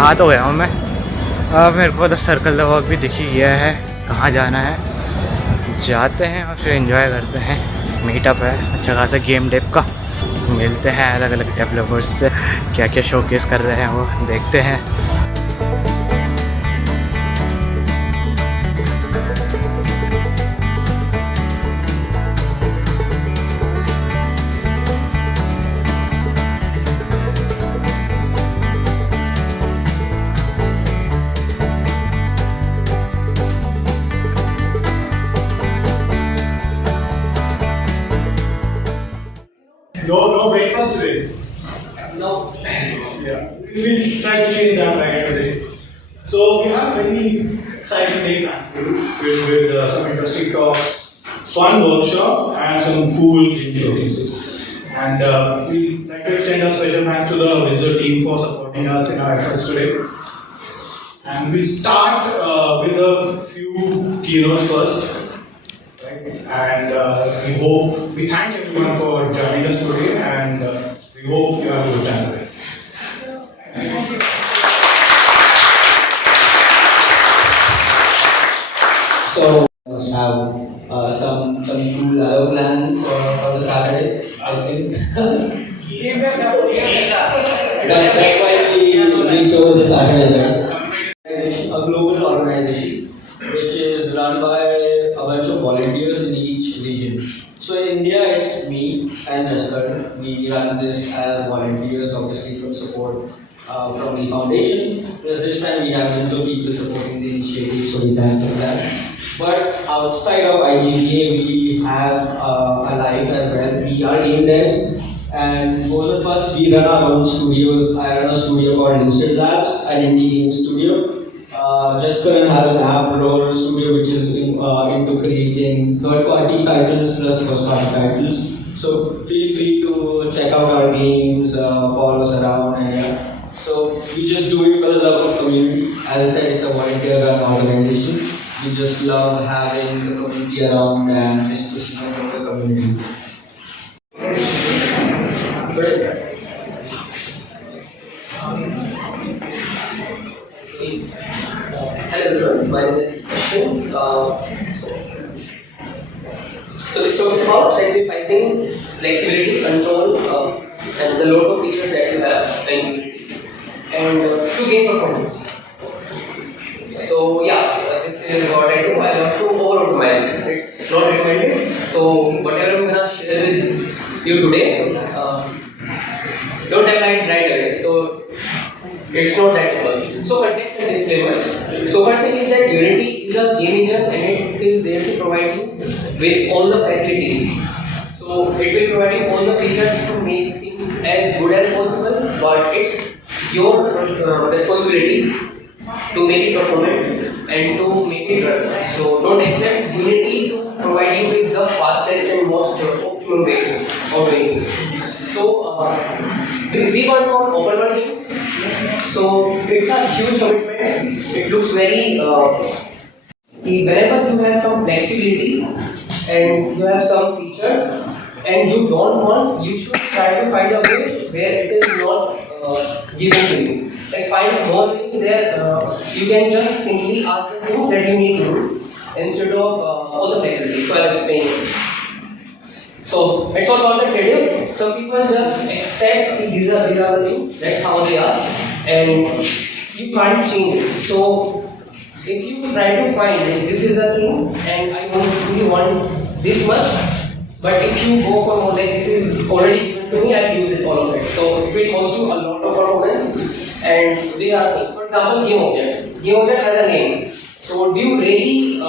आ तो गया हूँ मैं। अब मेरे को तो सर्कल द वर्क भी दिख ही गया है कहाँ जाना है। जाते हैं और फिर एंजॉय करते हैं। मीटअप है अच्छा खासा गेम डेव का। मिलते हैं अलग अलग डेवलपर्स से, क्या क्या शोकेस कर रहे हैं वो देखते हैं। No breakfast today. No. Yeah, we'll try to change that by today. So we have very exciting day planned for you with some industry talks, fun workshop, and some cool game showcases. And we like to extend a special thanks to the Windsor team for supporting us in our efforts today. And we'll start with a few keynotes first. Right? And we thank everyone for joining us today, and we hope you have a good time today. So must have some cool other plans for the Saturday, I think. That's why we chose the Saturday, right? A global organization which is run by a bunch of volunteers in each region. So in India, it's me and Jasper. We run this as volunteers, obviously from support from the foundation. Plus this time we have bunch of people supporting the initiative, so we thank for that. But outside of IGDA, we have a life as well. We are game devs. And both of us, we run our own studios. I run a studio called Lucid Labs, an indie game studio. Jasper has an app role studio which is into creating third-party titles plus first-party titles. So feel free to check out our games, follow us around, and yeah. So we just do it for the love of community. As I said, it's a volunteer-run organization. We just love having the community around and just listening from the community. Hello everyone, my name is Ashwin. So this talk is about sacrificing flexibility, control, and the load of features that you have in Unity, and to gain performance. So yeah, this is what I do. I love to over-optimize. It's not recommended. So whatever I'm gonna share with you today, don't apply it right away. So it's not that simple. So context and disclaimers. So first thing is that Unity is a game engine and it is there to provide you with all the facilities. So it will provide you all the features to make things as good as possible, but it's your responsibility to make it performant and to make it run. So don't expect Unity to provide you with the fastest and most optimum way of doing things. So we work on open world games. So it's a huge commitment. It looks very whenever you have some flexibility and you have some features and you don't want, you should try to find a way where it is not given to you. Like find more ways that you can just simply ask the thing that you need to do instead of all the flexibility. So I'll explain it. So it's all about the creative. Some people just accept these are the things, that's how they are, and you can't change it. So if you try to find like, this is the thing and I only want this much, but if you go for more like this is already given to me, I'll use it all of it. So it will cost you a lot of performance and there are things. For example, game object. Game object has a name. So do you really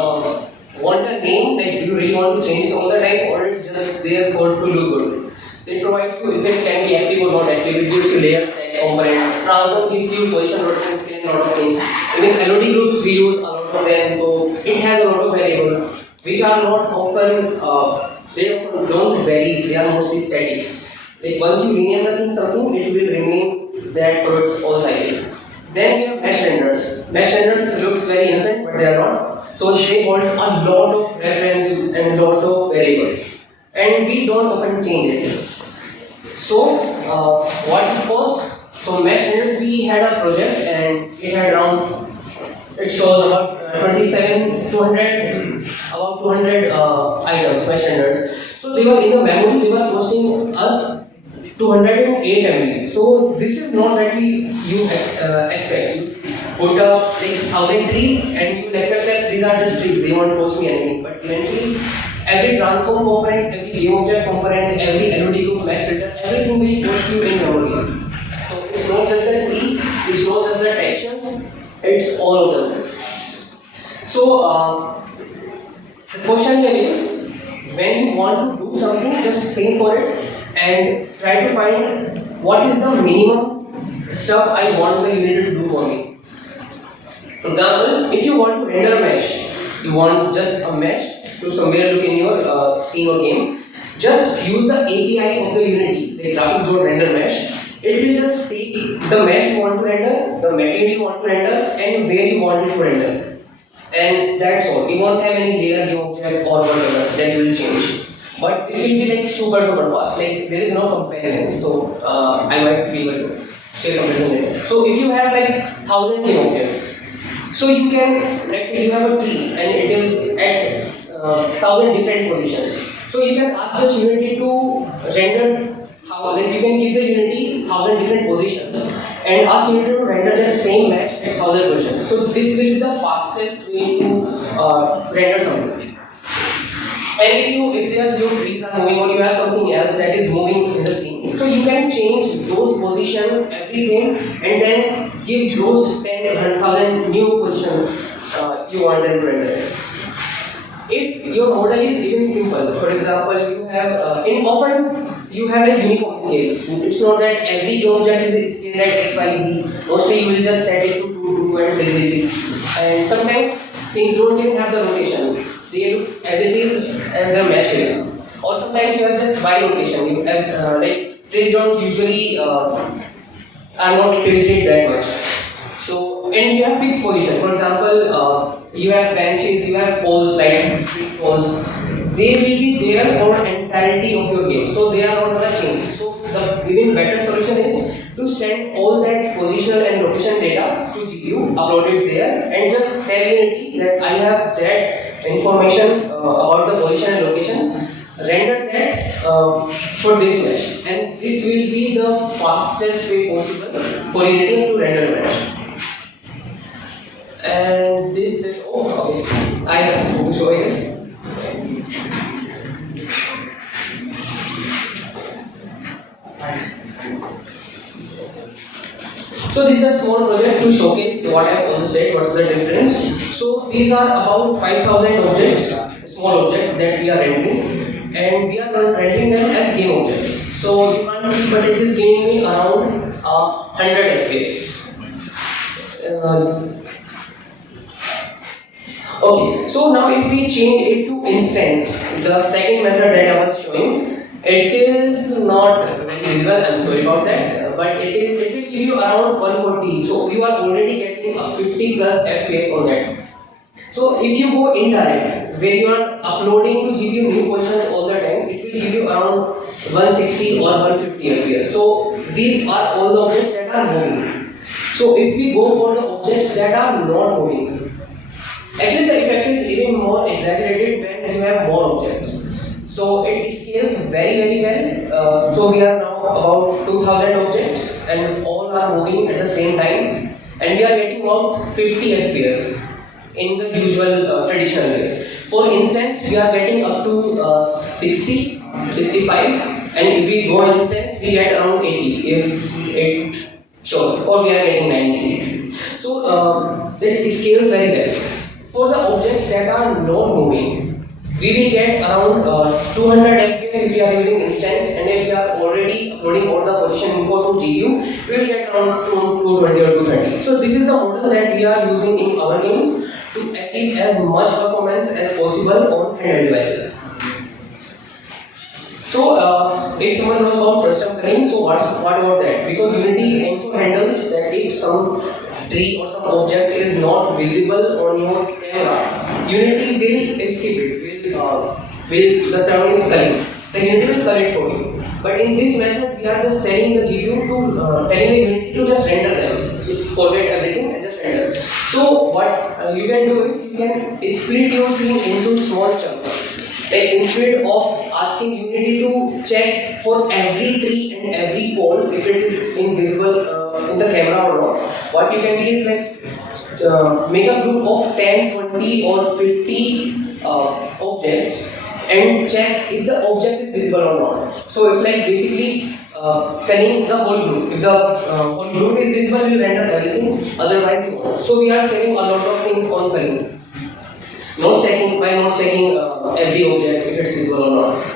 want a name, like do you really want to change it all the time, or it's just there for to look good? So it provides you if it can be active or not active, it gives you layers, text, components, transform gives you position, rotation, scale, a lot of things. Even LOD groups we use a lot of them, so it has a lot of variables which are not often they often don't vary, they are mostly static. Like once you rename the thing something, it will remain that for its whole cycle. Then we have mesh renders. Mesh renders looks very innocent, but they are not. So they hold a lot of references and a lot of variables, and we don't often change it. So what it costs So mesh renders, we had a project and it had around, it shows about 200 about 200 items, mesh renders. So they were in the memory, they were costing us 208 MB. So this is not that you expect. You put up like 1,000 trees and you will expect that these are just trees, they won't cost me anything. But eventually, every transform component, every game object component, every LOD group, mesh filter, everything will cost you in memory. So it's not just the tree, it's not just the textures, it's all of them. So the question here is, when you want to do something, just think for it and try to find what is the minimum stuff I want the unit to do for me. For example, if you want to render a mesh, you want just a mesh to somewhere look in your scene or game, just use the API of the Unity, like graphics.render mesh. It will just take the mesh you want to render, the material you want to render, and where you want it to render. And that's all. You won't have any layer game object or whatever that will change. But this will be like super fast. Like there is no comparison. So I might be able to share comparison later. So if you have like 1,000 game objects, so you can, let's say you have a tree and it is at 1,000 different positions. So you can ask just Unity to render, like you can give the Unity 1,000 different positions and ask Unity to render the same mesh at 1,000 positions. So this will be the fastest way to render something. And if your trees are moving or you have something else that is moving in the scene, so you can change those positions every frame and then give those 10,000 new positions you want them to render. If your model is even simple, for example, you have often you have a uniform scale. It's not that every object is scaled at XYZ. Mostly you will just set it to 2 and 3 and sometimes things don't even have the rotation. They look as it is as the mesh is. Or sometimes you have just by location. You have like trees don't usually are not tilted that much. So and you have fixed position. For example, you have benches, you have poles like street poles. They will be there for entirety of your game. So they are not gonna change. So the even better solution is to send all that positional and location data to GPU, upload it there, and just tell Unity that I have that information about the position and location. Render that for this mesh, and this will be the fastest way possible for Unity to render a mesh. And this is okay. I have something to show you this. So this is a small project to showcase what I have also said, what's the difference. So these are about 5,000 objects, small objects that we are rendering, and we are rendering them as game objects. So you can't see, but it is giving me around 100 FPS. Okay, so now if we change it to instance, the second method that I was showing, it is not very visible, I'm sorry about that, but it will give you around 140. So you are already getting a 50 plus FPS on that. So if you go indirect, where you are uploading to GPU new positions all the time, it will give you around 160 or 150 FPS. So these are all the objects that are moving. So if we go for the objects that are not moving, actually the effect is even more exaggerated when you have more objects. So it scales very well. So we are now about 2,000 objects and all are moving at the same time, and we are getting about 50 FPS in the usual traditional way. For instance, we are getting up to 60, 65, and if we go instance, we get around 80 if it shows, or we are getting 90. So it scales very well. For the objects that are not moving, we will get around 200 FPS if we are using instance, and if we are already uploading all the position info to GPU, we will get around 220 or 230. So this is the model that we are using in our games to achieve as much performance as possible on handheld devices. So if someone knows about custom kernelling, so what about that? Because Unity also handles that if some tree or some object is not visible on your camera, Unity will skip it. The term is culling. The Unity will cull it for you. But in this method, we are just telling the GPU to telling the Unity to just render them, just forget everything and just render. So what you can do is you can split your scene into small chunks. Like instead of asking Unity to check for every tree and every pole if it is invisible in the camera or not, what you can do is like make a group of 10, 20 or 50 objects and check if the object is visible or not. So it's like basically culling the whole group. If the whole group is visible, we will render everything, otherwise we won't. So we are saving a lot of things on culling. Not checking every object if it's visible or not.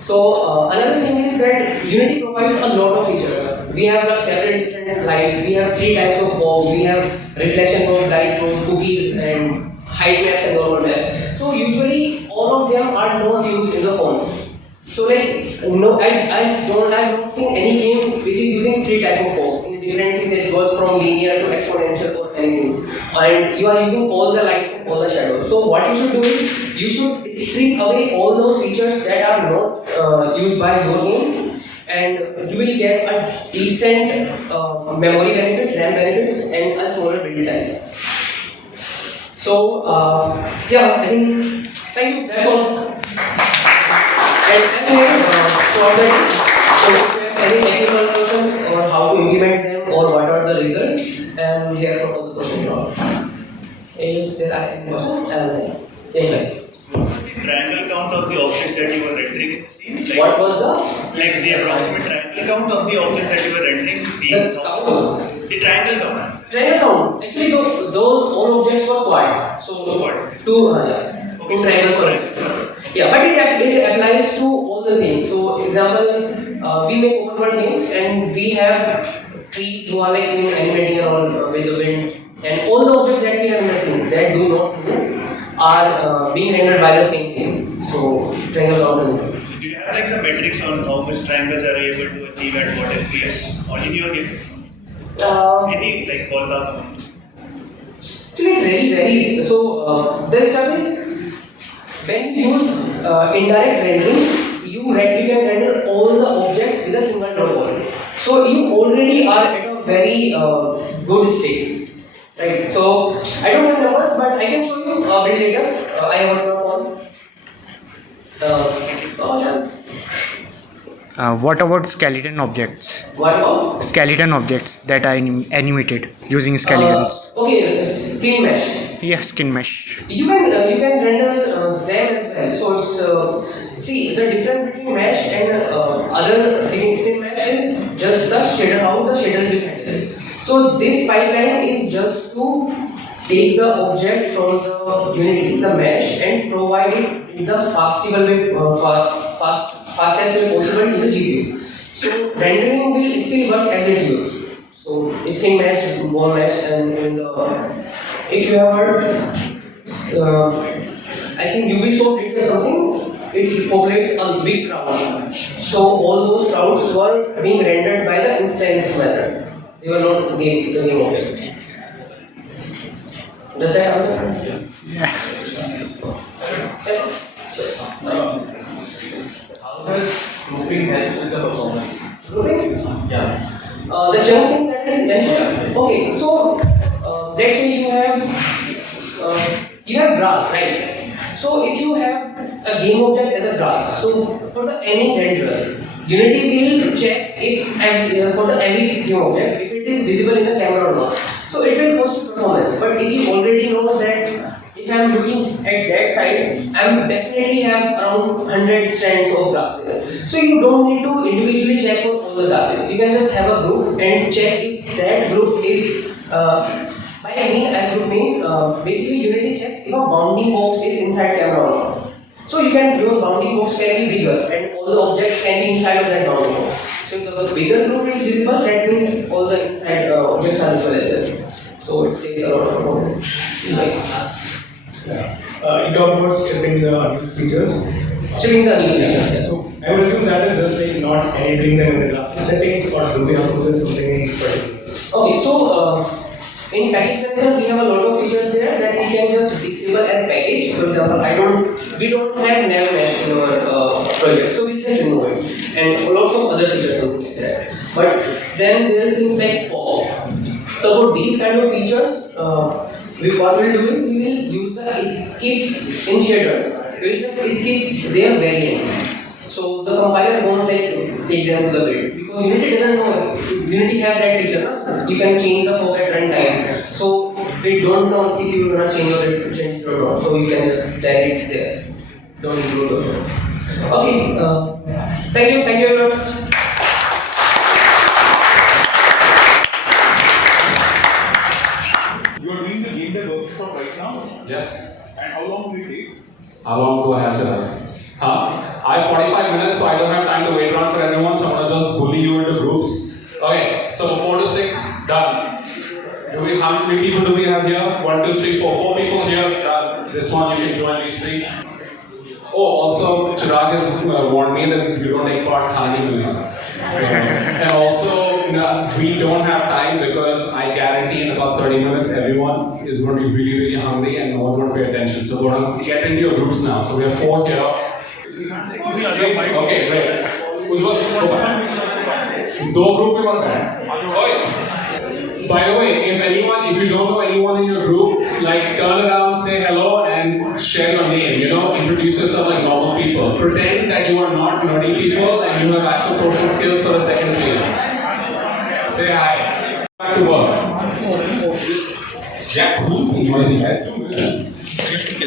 So another thing is that Unity provides a lot of features. We have several different lights. We have 3 types of fog. We have reflection mode, light mode, cookies, and height maps and normal maps. So usually all of them are not used in the phone. So like no, I have not seen any game which is using 3 types of fogs. In differences, it goes from linear to exponential or anything, and you are using all the lights and all the shadows. So what you should do is you should strip away all those features that are not used by your game, and you will get a decent memory benefit, RAM benefits, and a smaller build size. So yeah, I think thank you. That's all. And I'm here shortly. So if you have any technical questions or how to implement them or what are the results, I'm here for all the questions now. If there are any questions, yes, ma'am. What was the triangle count of the objects that you were rendering in the scene? Like, What was like the approximate triangle count of the objects that you were rendering? the count? The triangle count. Triangle count. Actually, those all objects were quad. So Quad. two, yeah, Okay, two triangles were objects. Yeah, but it applies to all the things. So, example, we make open world things, and we have trees who are like animating around with the wind, and all the objects that we have in the scenes that do not move are being rendered by the same thing. So, triangle count. Do you have like some metrics on how much triangles are you able to achieve at what FPS? Or in your game? Any like ballpark amount? Actually, it really varies. So, the stuff is when you use indirect rendering, you can render all the objects with a single draw point. So you already are at a very good state, right? So I don't have numbers, but I can show you a bit later. I have a phone. Chance. What about skeleton objects? What about? Skeleton objects that are animated using skeletons. Okay, skin mesh. Yeah, skin mesh. You can render them as well. So it's see the difference between mesh and other skin mesh is just the shader, how the shader will handle. So this pipeline is just to take the object from the Unity, the mesh, and provide it in the fastest way possible to the GPU. So rendering will still work as it used. So skin mesh, bone mesh, and in the if you have heard, I think Ubisoft did something. It populates a big crowd. So all those crowds were being rendered by the instance method. They were not the game object. Does that answer? Yes. How does grouping help with the performance? Grouping? Yeah. The chunking that is mentioned. Okay, so let's say you have grass, right? So if you have a game object as a grass, so for the any renderer, Unity will check if for the any game object if it is visible in the camera or not. So it will post performance. But if you already know that if I am looking at that side, I am definitely have around 100 strands of grass there. So you don't need to individually check for all the grasses. You can just have a group and check if that group is. By I mean, a group means basically Unity checks if a bounding box is inside camera or not. So your bounding box can be bigger and all the objects can be inside of that bounding box. So if the bigger group is visible, that means all the inside objects are visible as well. So it saves a lot of performance. You talked about stripping the unused features. Stripping the unused features, yeah. So I would assume that is just like not enabling them in the graphics settings, or do we have to do something in particular? Okay, so In package manager, we have a lot of features there that we can just disable as package. For example, we don't have nav mesh in our project, so we can remove it, and lots of other features included there. But then there's things like fog. So for these kind of features, what we'll do is we will use the skip in shaders. We'll just skip their variants. So the compiler won't like take them to the grid because Unity doesn't know. Unity have that feature, no? You can change the fog at runtime. So they don't know if you're gonna change it or not. So you can just direct there. Don't include those ones. Okay. Thank you very much. You are doing the game day workshop right now? Yes. And how long will it take? How long do I have to run? I have 45 minutes, so I don't have time to wait around for everyone, so I'm gonna just bully you into groups. Okay, so 4 to 6, done. How many people do we have here? 1, 2, 3, 4. 4 people here. Done. This one, you can join these 3. Oh, also, Chirag has warned me that you don't take part in and also, we don't have time because I guarantee in about 30 minutes everyone is going to be really, really hungry and no one's going to pay attention. So we're going to get into your groups now. So we have 4 here. Okay, great. Go back. 2 group में मत बैठ. By the way, if you don't know anyone in your group, like turn around, say hello, and share your name. Introduce yourself like normal people. Pretend that you are not nerdy people and you have actual social skills for a second, please. Say hi. Back to work. Yeah, who's being noisy, guys? 2 minutes.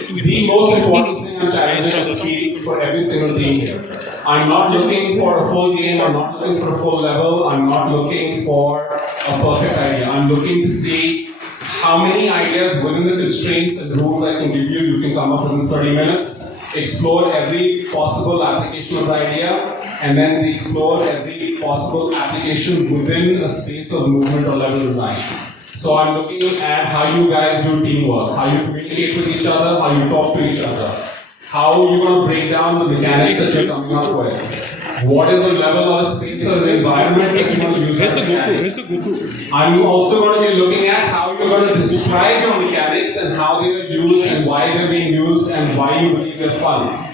The most important thing I'm challenging is speed for every single team here. I'm not looking for a full game, I'm not looking for a full level, I'm not looking for a perfect idea. I'm looking to see how many ideas within the constraints and rules I can give you, you can come up with in 30 minutes. Explore every possible application of the idea, and then explore every possible application within a space of movement or level design. So I'm looking at how you guys do teamwork, how you communicate with each other, how you talk to each other, how you're going to break down the mechanics that you're coming up with. What is the level of space or the environment that you want to use? I'm also going to be looking at how you're going to describe your mechanics and how they are used and why they're being used and why you believe they're fun.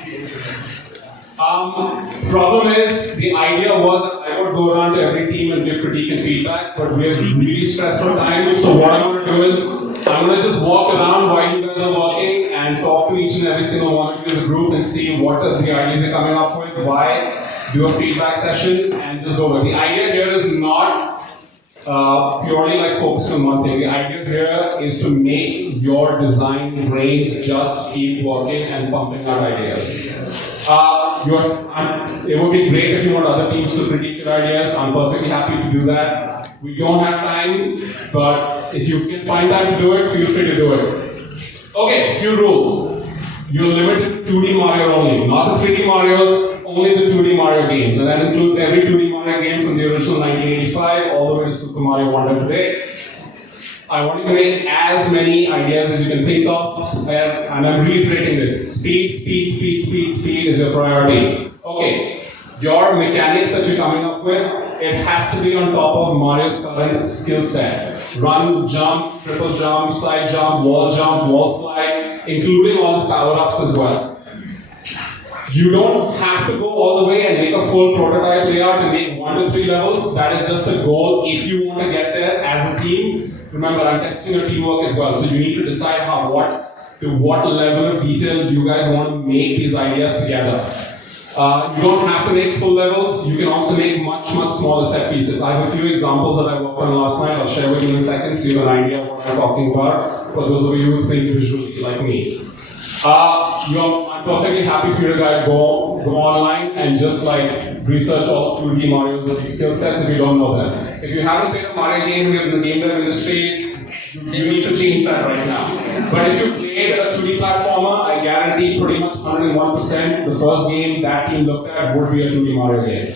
Problem is, the idea was that I would go around to every team and give critique and feedback, but we have really stressed for time, so what I'm going to do is, I'm going to just walk around while you guys are working and talk to each and every single one of you as a group and see what are the ideas you're coming up with, why, do a feedback session, and just go over. The idea here is not purely like focusing on one thing. The idea here is to make your design brains just keep working and pumping out ideas. It would be great if you want other teams to critique your ideas. I'm perfectly happy to do that. We don't have time, but if you can find time to do it, feel free to do it. Okay, few rules. You're limited to 2D Mario only, not the 3D Marios, only the 2D Mario games. And that includes every 2D Mario game from the original 1985 all the way to Super Mario Wonder today. I want you to make as many ideas as you can think of, and I'm reiterating this, speed is your priority. Okay, your mechanics that you're coming up with, it has to be on top of Mario's current skill set. Run, jump, triple jump, side jump, wall slide, including all his power-ups as well. You don't have to go all the way and make a full prototype layout and make 1 to 3 levels. That is just a goal if you want to get there as a team. Remember, I'm testing your teamwork as well, so you need to decide to what level of detail you guys want to make these ideas together. You don't have to make full levels. You can also make much smaller set pieces. I have a few examples that I worked on last night. I'll share with you in a second so you have an idea of what I'm talking about. For those of you who think visually like me. I'm perfectly happy for you to guys go online and just like research all 2D Mario's skill sets if you don't know them. If you haven't played a Mario game and you're in the game dev industry, you need to change that right now. But if you played a 2D platformer, I guarantee pretty much 101% the first game that team looked at would be a 2D Mario game.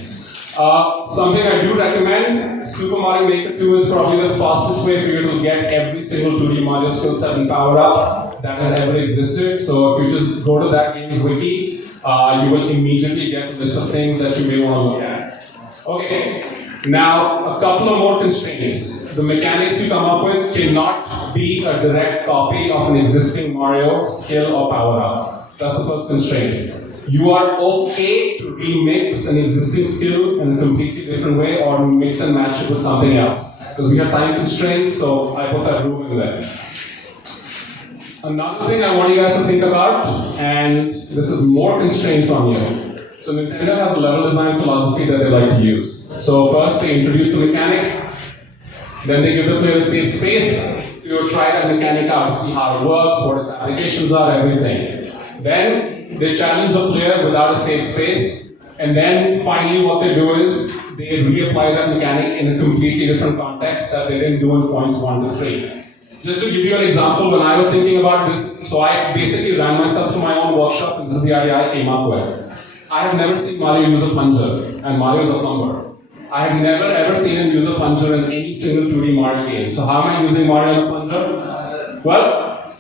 Something I do recommend, Super Mario Maker 2 is probably the fastest way for you to get every single 2D Mario skill set and power up that has ever existed. So if you just go to that game's wiki, you will immediately get a list of things that you may want to look at. Okay, now a couple of more constraints. the mechanics you come up with cannot be a direct copy of an existing Mario skill or power-up. That's the first constraint. You are okay to remix an existing skill in a completely different way or mix and match it with something else. Because we have time constraints, so I put that rule in there. Another thing I want you guys to think about, and this is more constraints on you. So Nintendo has a level design philosophy that they like to use. So first they introduce the mechanic, then they give the player a safe space to try that mechanic out, to see how it works, what its applications are, everything. Then they challenge the player without a safe space, and then finally what they do is they reapply that mechanic in a completely different context that they didn't do in points 1 to 3. Just to give you an example, when I was thinking about this, so I basically ran myself through my own workshop, and this is the idea I came up with. I have never seen Mario use a plunger, and Mario is a plumber. I have never ever seen him use a plunger in any single 2D Mario game. So how am I using Mario in a plunger? Well,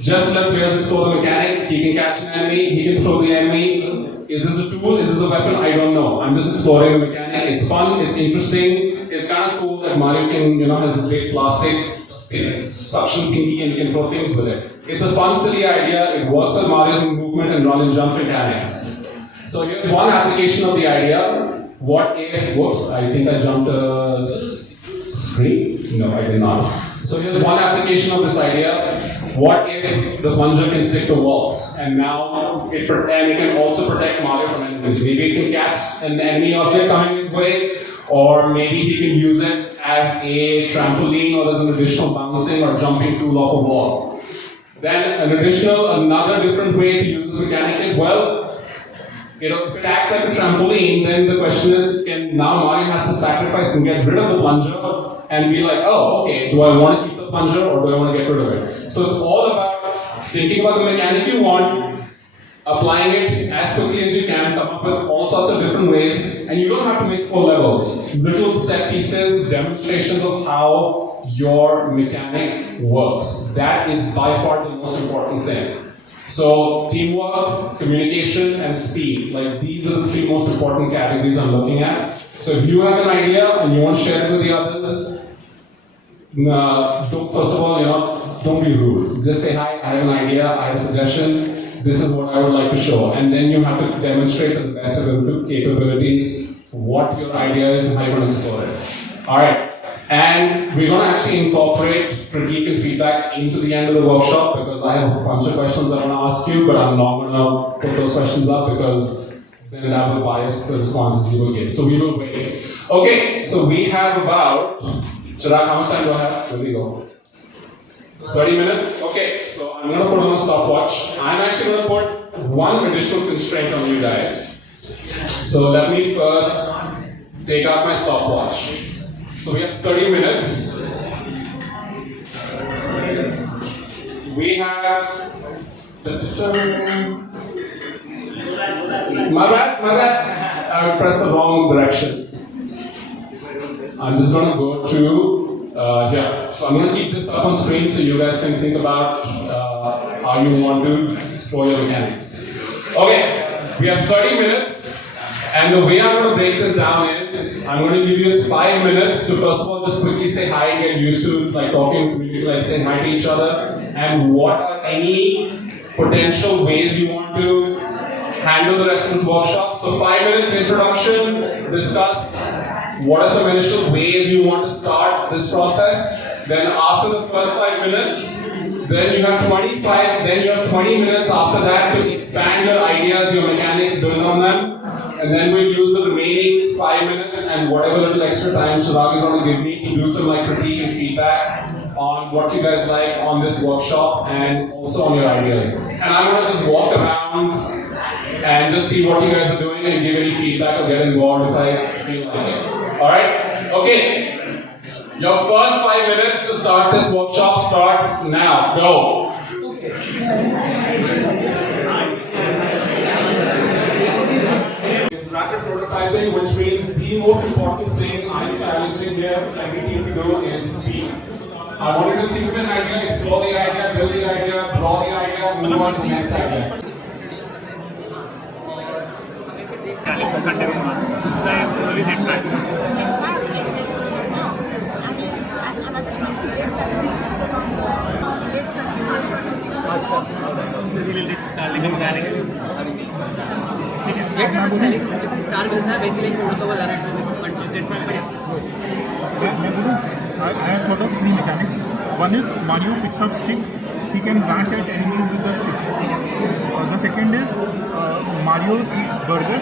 just let players explore the mechanic. He can catch an enemy, he can throw the enemy. Is this a tool? Is this a weapon? I don't know. I'm just exploring the mechanic. It's fun, it's interesting, it's kind of cool that Mario can, has this big plastic suction thingy and you can throw things with it. It's a fun, silly idea. It works with Mario's movement and run and jump mechanics. So here's one application of the idea. What if, whoops, I think I jumped a screen? No, I did not. So here's one application of this idea. What if the plunger can stick to walls, and now it can also protect Mario from enemies? Maybe it can catch an enemy object coming his way, or maybe he can use it as a trampoline or as an additional bouncing or jumping tool off a wall. Then another different way to use this mechanic is, well, if it acts like a trampoline, then the question is, now Mario has to sacrifice and get rid of the plunger and be like, oh, okay, do I want to keep the plunger or do I want to get rid of it? So it's all about thinking about the mechanic you want, applying it as quickly as you can, come up with all sorts of different ways, and you don't have to make full levels. Little set pieces, demonstrations of how your mechanic works. That is by far the most important thing. So teamwork, communication, and speed. Like these are the 3 most important categories I'm looking at. So if you have an idea and you want to share it with the others, don't be rude. Just say, hi, I have an idea, I have a suggestion, this is what I would like to show. And then you have to demonstrate to the best of your capabilities what your idea is and how you're going to explore it. Alright. And we're going to actually incorporate critique and feedback into the end of the workshop because I have a bunch of questions I want to ask you, but I'm not going to put those questions up because then that will bias the responses you will give. So we will wait. Okay, so we have about, Chirag, how much time do I have? Where do we go? 30 minutes? Okay, so I'm going to put on a stopwatch. I'm actually going to put one additional constraint on you guys. So let me first take out my stopwatch. So we have 30 minutes. We have... My bad. I pressed the wrong direction. I'm just going to go to here. So I'm going to keep this up on screen so you guys can think about how you want to explore your mechanics. Okay, we have 30 minutes. And the way I'm going to break this down is, I'm going to give you 5 minutes to first of all just quickly say hi and get used to talking, community, saying hi to each other, and what are any potential ways you want to handle the rest of this workshop. So 5 minutes introduction, discuss what are some initial ways you want to start this process. Then after the first 5 minutes, then you have 20 minutes after that to expand your ideas, your mechanics, build on them. And then we'll use the remaining 5 minutes and whatever little extra time Chirag is going to give me to do some critique and feedback on what you guys like on this workshop and also on your ideas. And I'm going to just walk around and just see what you guys are doing and give any feedback or get involved if I feel like it. Alright? Okay. Your first 5 minutes to start this workshop starts now. Go. It's rapid prototyping, which means the most important thing I'm challenging here for every team to do is speed. I want you to think of an idea, explore the idea, build the idea, draw the idea, move on to the next idea. Jet में अच्छा है लेकिन जैसे star मिलता है वैसे लेकिन उड़ता हुआ जा रहा है जेट में बढ़िया I have thought of three mechanics. One is Mario picks up stick. He can bash at enemies with the stick. The second is Mario eats burger.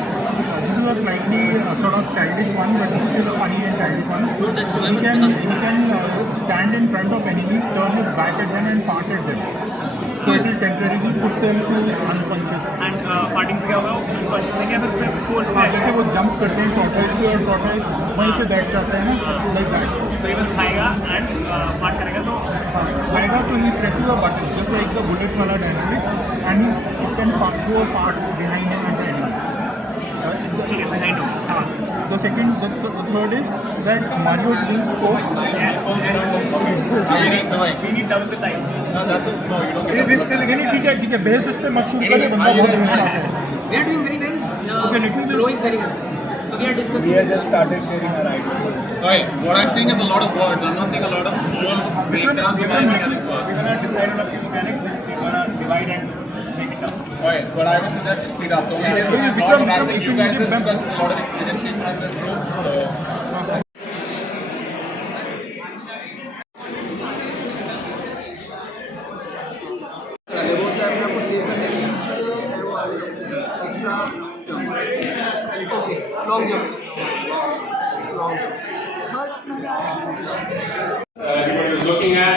This is a slightly sort of childish one, but it's still a funny and childish one. He can stand in front of enemies, turn his back at them and fart at them. So it will temporarily put them to unconscious. And farting से क्या होगा? Unconscious है क्या? फिर उसमें force में जैसे वो जंप करते हैं टॉर्टॉइस पे और टॉर्टॉइस वहीं पे बैठ जाता है ना, लाइक दैट. तो ये बस खाएगा and fart करेगा तो खाएगा तो ही presses a button just like the bullet वाला dynamic and he can throw a fart behind him at the enemy. ठीक है behind him. हाँ. The third is that Mario drinks Coke. We need double the time. ठीक है base इससे मत शुरू करिए, बंदा बहुत मेहनत है. We are doing very well. Okay, let me just- Flow is very well. So we are discussing. We have just started sharing our ideas. Alright, what I'm seeing is a lot of words. I'm not seeing a lot of visual breakdowns of how mechanics work. We're gonna decide on a few mechanics which we're gonna divide and make it up. Alright, but I would suggest to speed up. The only reason I'm not asking you guys is because there's a lot of experienced people in this group. So Long jump. Everybody was looking at,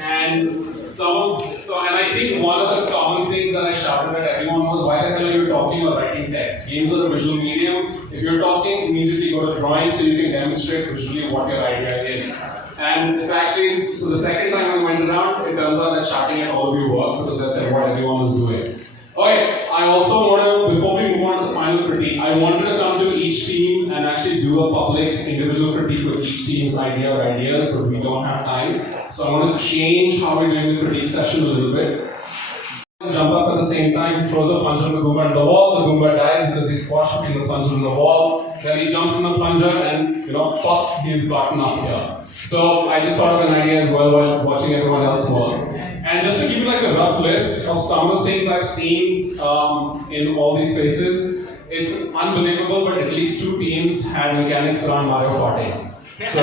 and and I think one of the common things that I shouted at everyone was, why the hell are you talking or writing text? Games are a visual medium. If you're talking, immediately go to drawing so you can demonstrate visually what your idea is. And it's actually, so the second time I went around, it turns out that shouting at all of you worked because that's what everyone was doing. Okay, I also want to, before we move on to the final critique, I wanted to come to each team and actually do a public individual critique with each team's idea or ideas, but we don't have time. So I want to change how we're doing the critique session a little bit. Jump up at the same time, he throws a plunger in the Goomba into the wall, the Goomba dies because he's squashed between the plunger and the wall. Then he jumps in the plunger and, pop, he's gotten up here. So I just thought of an idea as well while watching everyone else work. And just to give you like a rough list of some of the things I've seen in all these spaces, it's unbelievable, but at least 2 teams had mechanics around Mario farting. So,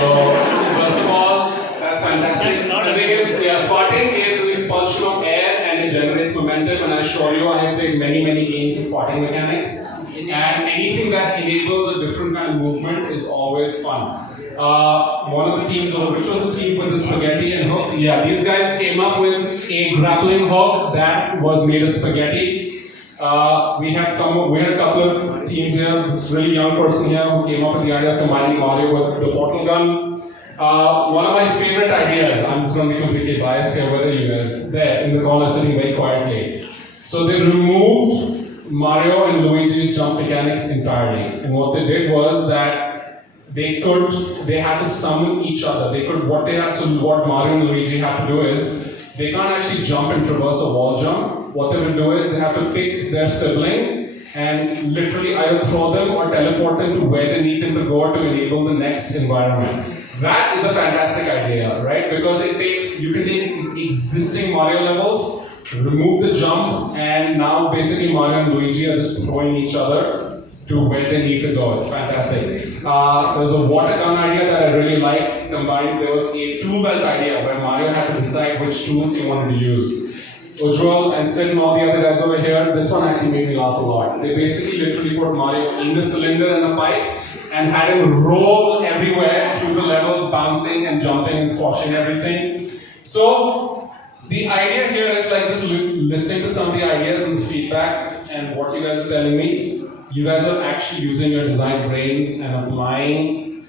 first of all, that's fantastic. The thing is, farting is an expulsion of air and it generates momentum, and I assure you, I have played many, many games with farting mechanics, and anything that enables a different kind of movement is always fun. One of the teams, which was the team with the spaghetti and hook? Yeah, these guys came up with a grappling hook that was made of spaghetti. We had a couple of teams here. This really young person here who came up with the idea of combining Mario with the portal gun. One of my favorite ideas, I'm just going to be completely biased here, where are you guys? There, in the corner, sitting very quietly. So they removed Mario and Luigi's jump mechanics entirely. And what they did was that they had to summon each other. What Mario and Luigi have to do is, they can't actually jump and traverse a wall jump. What they will do is, they have to pick their sibling and literally either throw them or teleport them to where they need them to go to enable the next environment. That is a fantastic idea, right? Because you can take existing Mario levels, remove the jump, and now basically Mario and Luigi are just throwing each other to where they need to go. It's fantastic. There's a water gun idea that I really liked. Combined, there was a tool belt idea where Mario had to decide which tools he wanted to use. Ujjwal and Sid and all the other guys over here, this one actually made me laugh a lot. They basically literally put Mario in the cylinder and a pipe and had him roll everywhere through the levels, bouncing and jumping and squashing everything. So the idea here is like just listening to some of the ideas and feedback and what you guys are telling me. You guys are actually using your design brains and applying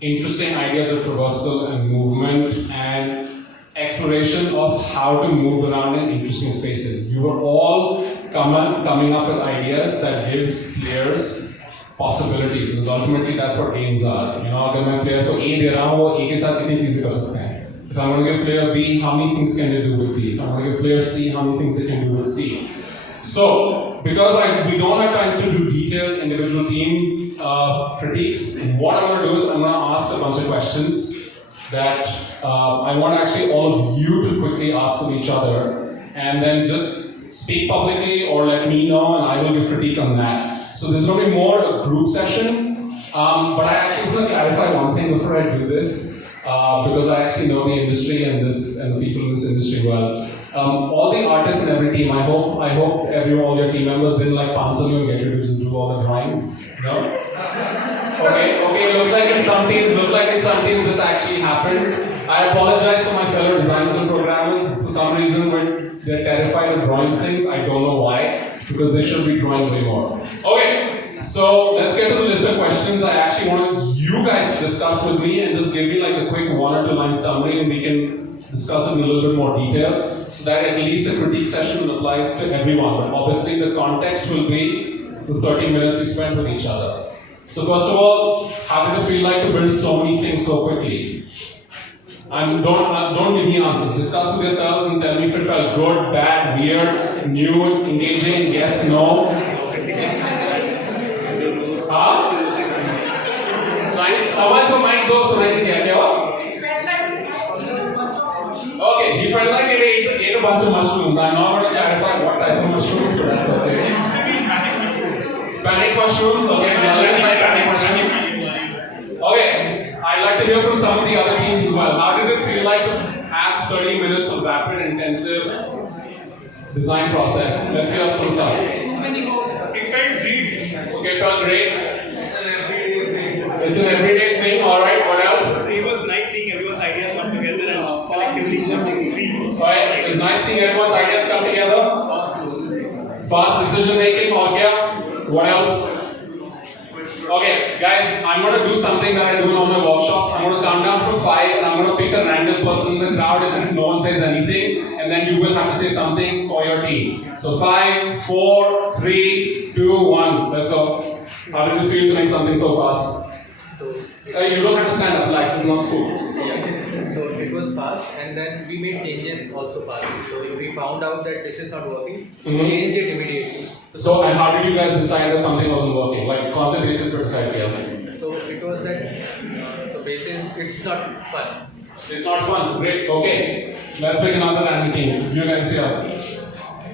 interesting ideas of traversal and movement and exploration of how to move around in interesting spaces. You were all coming up with ideas that gives players possibilities, because ultimately that's what games are. अगर मैं player को A दे रहा हूँ, वो A के साथ कितनी चीजें कर सकते हैं. If I'm going to give player B, how many things can they do with B? If I'm going to give player C, how many things they can do with C? So, because we don't have time to do detailed individual team critiques, what I'm going to do is I'm going to ask a bunch of questions. that I want actually all of you to quickly ask of each other, and then just speak publicly or let me know, and I will give critique on that. So this is going to be more a group session, but I actually want to clarify one thing before I do this. Because I actually know the industry and the people in this industry well. All the artists in every team, I hope all your team members didn't like cancel you and get you to just do all the drawings. No? Okay. Looks like in some teams this actually happened. I apologize for my fellow designers and programmers. For some reason, when they're terrified of drawing things, I don't know why. Because they should be drawing way more. Okay. So let's get to the list of questions. I actually want you guys to discuss with me and just give me like a quick 1 or 2 line summary, and we can discuss it in a little bit more detail, so that at least the critique session applies to everyone. But obviously the context will be the 30 minutes you spent with each other. So first of all, how did it feel like to build so many things so quickly? And don't give me answers. Discuss with yourselves and tell me if it felt good, bad, weird, new, engaging, yes, no. Someone so mic दो सुनाई नहीं दिया क्या हुआ? Okay, he felt like he ate a bunch of mushrooms. I'm not going to clarify what type of mushrooms, but that's okay. Panic mushrooms, okay. Let's like panic mushrooms. Okay, I'd like to hear from some of the other teams as well. How did it feel like to have 30 minutes of rapid, intensive design process? Let's hear some stuff. It felt great. Okay, felt great. It's an everyday thing, alright, what else? It was nice seeing everyone's ideas come together and collectively feel. Alright, it's nice seeing everyone's ideas come together. Fast decision making, or kya? What else? Okay, guys, I'm going to do something that I do in all my workshops. I'm going to count down from 5 and I'm going to pick a random person in the crowd if no one says anything, and then you will have to say something for your team. So 5, 4, 3, 2, 1. Let's go. How did you feel to make something so fast? You don't have to stand up, relax, it's not school. Yeah. So it was fast, and then we made changes also fast. So if we found out that this is not working, we changed it immediately. So, and how did you guys decide that something wasn't working? Like, concept basis for decide here? So it was that the basis, it's not fun. It's not fun, great, okay. Let's pick another random team. You guys here.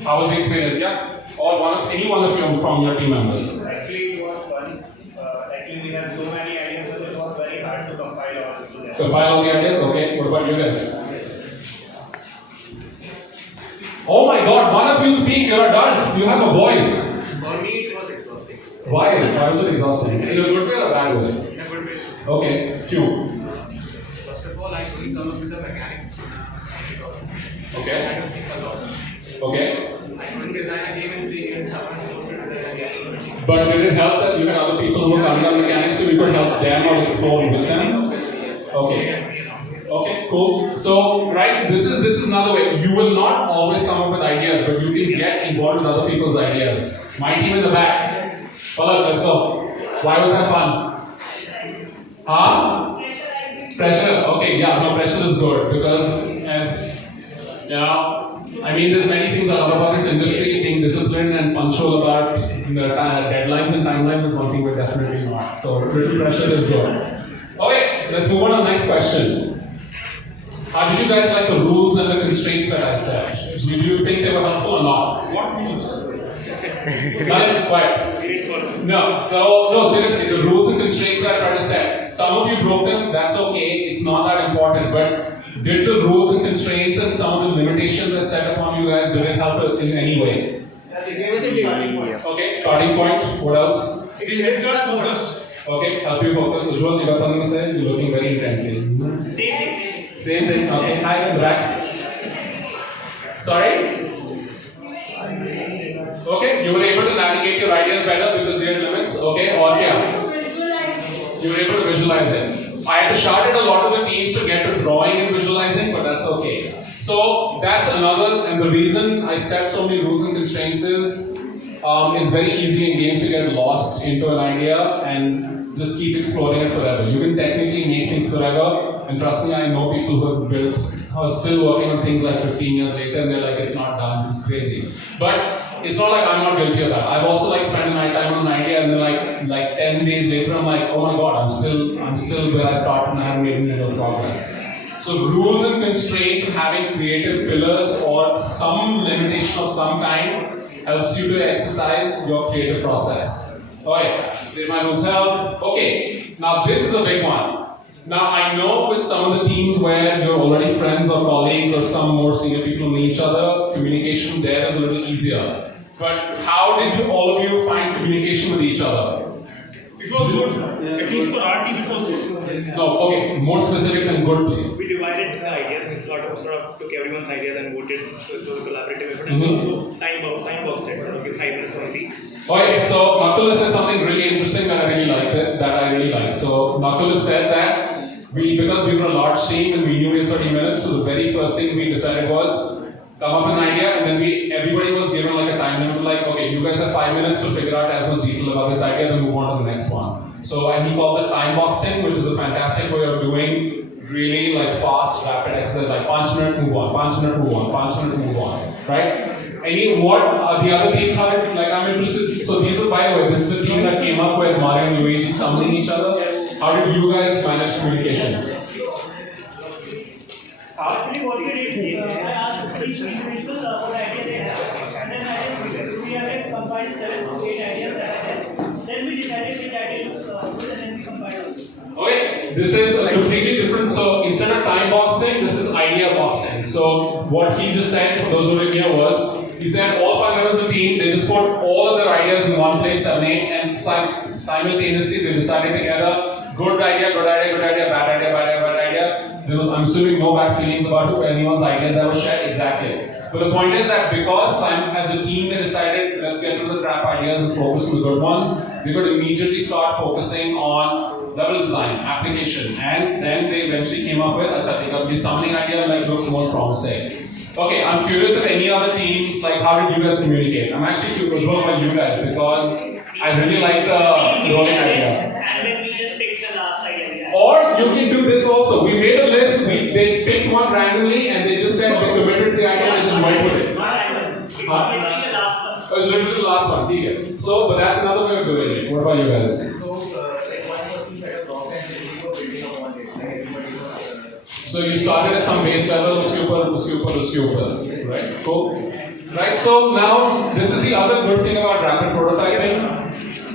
How was the experience, yeah? Or any one of you from your team members? Actually, it was fun. Actually, we had so many ideas, but it was very hard to compile all of them. Compile all the ideas? Okay, what about you guys? Oh my god, one of you speak, you're adults, you have a voice. For me, it was exhausting. Why? Why was it exhausting? In a good way or a bad way? In a good way. Okay, few. First of all, I couldn't come up with the mechanics. Okay. I don't think a lot. Okay. I couldn't design a game in 3 years. Someone supposed to design a game. But did it help that you had other people who were coming up mechanics so you could help them or explore with them? Okay. Okay, cool. So, right, this is another way. You will not always come up with ideas, but you can get involved with other people's ideas. My team in the back. Palak, let's go. Why was that fun? Huh? Pressure. Okay, yeah, no, pressure is good because as you know, I mean, there's many things I love about this industry. Being disciplined and punctual about the deadlines and timelines is one thing we're definitely not. So, little pressure is good. Okay, let's move on to the next question. How did you guys like the rules and the constraints that I set? Did you think they were helpful or not? What rules? Not quite. No, seriously, the rules and constraints that I tried to set. Some of you broke them, that's okay, it's not that important, but did the rules and constraints and some of the limitations I set upon you guys, did it help in any way? Okay, starting point, what else? It helped us focus. Okay, help you focus. Ujjwal, you got something to say? You're looking very intently. Same thing, okay, hi in the back. Sorry? Okay, you were able to navigate your ideas better because you had limits, okay, or yeah. You were able to visualize it. I had to shout at a lot of the teams to get to drawing and visualizing, but that's okay. So that's another, and the reason I set so many rules and constraints is it's very easy in games to get lost into an idea and just keep exploring it forever. You can technically make things forever, and trust me, I know people who have built, who are still working on things like 15 years later, and they're like, it's not done, which is crazy. But it's not like I'm not guilty of that. I've also like spent my time on an idea, and then like 10 days later, I'm like, oh my god, I'm still where I started and I haven't made any real progress. So rules and constraints and having creative pillars or some limitation of some kind helps you to exercise your creative process. Okay, did my rules help? Okay, now this is a big one. Now I know with some of the teams where you're already friends or colleagues or some more senior people know each other, communication there is a little easier. But how did all of you find communication with each other? It was good. At least for our team, it was good. No, okay, more specific than good, please. We divided the ideas. We sort of took everyone's ideas and voted. So it was a collaborative effort. And also time box set. Okay, 5 minutes only. Okay, so Nakul said something really interesting that I really liked. So Nakul said that because we were a large team and we knew we had 30 minutes, so the very first thing we decided was come up with an idea, and then everybody was given like a time limit, like, okay, you guys have 5 minutes to figure out as much detail about this idea, then move on to the next one. So, and he calls it time boxing, which is a fantastic way of doing really like fast, rapid exercise, like punch minute, move on, punch minute, move on, punch minute, move on, right? What the other teams are like? I'm interested. So these are, by the way, this is the team that came up with Mario and Luigi summoning each other. How did you guys manage communication? Actually, what we did, I asked each individual what idea they have, and then I just we have combined 7 to 8 ideas that I had. Then we decided which idea looks good, and then we combined it. Okay, this is a completely different. So instead of time boxing, this is idea boxing. So what he just said, for those who didn't hear, was he said all 5 members of the team, they just put all of their ideas in one place, 7, 8, and simultaneously they decided together, good idea, good idea, good idea, bad idea, bad idea, bad idea. There was, I'm assuming, no bad feelings about anyone's ideas that were shared. Exactly. But the point is that because as a team they decided, let's get rid of the crap ideas and focus on the good ones, they could immediately start focusing on level design, application, and then they eventually came up with, the summoning idea like looks most promising. Okay, I'm curious if any other teams, like how did you guys communicate? I'm actually curious about you guys because I really like the rolling idea. And then we just picked the last idea. Or you can do this also. We made a list, they picked one randomly and they just said they committed to the idea and they just went with it. It was literally the last one. It was literally the last one, okay. So, but that's another way of doing it. What about you guys? So, like one person said a block and then we were building upon it. Like everybody was. So you started at some base level, right? Cool. Right, so now this is the other good thing about rapid prototyping.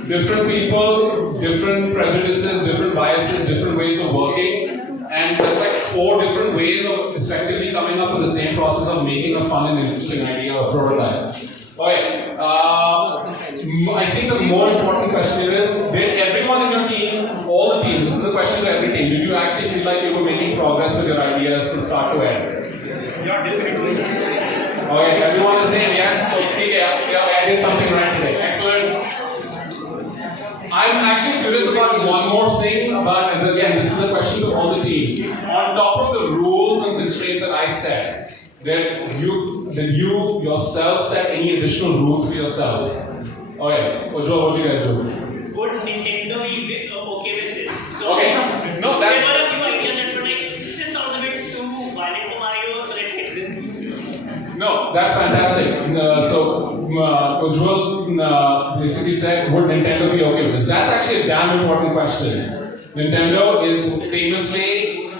Different people, different prejudices, different biases, different ways of working. And there's like 4 different ways of effectively coming up with the same process of making a fun and interesting idea or prototype. Okay, I think the more important question is, did everyone in your team, all the teams, this is a question to every team, did you actually feel like you were making progress with your ideas from start to end? Yeah, definitely. Okay, everyone is saying yes, so I did something right today. Excellent. I'm actually curious about one more thing about, and again, this is a question to all the teams. On top of the rules and constraints that I set, did you yourself set any additional rules for yourself? Okay, Ujjwal, what do you guys do? Would Nintendo be okay with this? So, Okay, no, there that's... were a few ideas that were like, this sounds a bit too violent for Mario, so let's hit this. No, that's fantastic. Ujjwal basically said, would Nintendo be okay with this? That's actually a damn important question. Nintendo is famously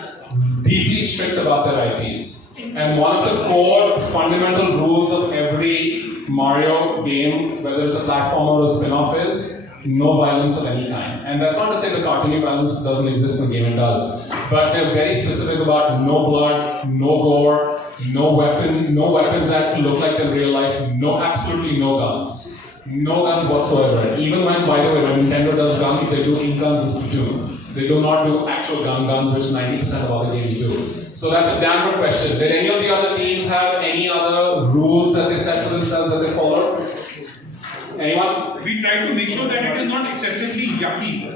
deeply strict about their IPs. And one of the core fundamental rules of every Mario game, whether it's a platformer or a spin-off, is no violence of any kind. And that's not to say the cartoony violence doesn't exist in the game, it does. But they're very specific about no blood, no gore, no weapons that look like in real life, absolutely no guns. No guns whatsoever. Even when, by the way, when Nintendo does guns, they do ink guns and Splatoon. They do not do actual guns, which 90% of other games do. So that's a damn good question. Did any of the other teams have any other rules that they set for themselves that they followed? Anyone? We tried to make sure that it is not excessively yucky.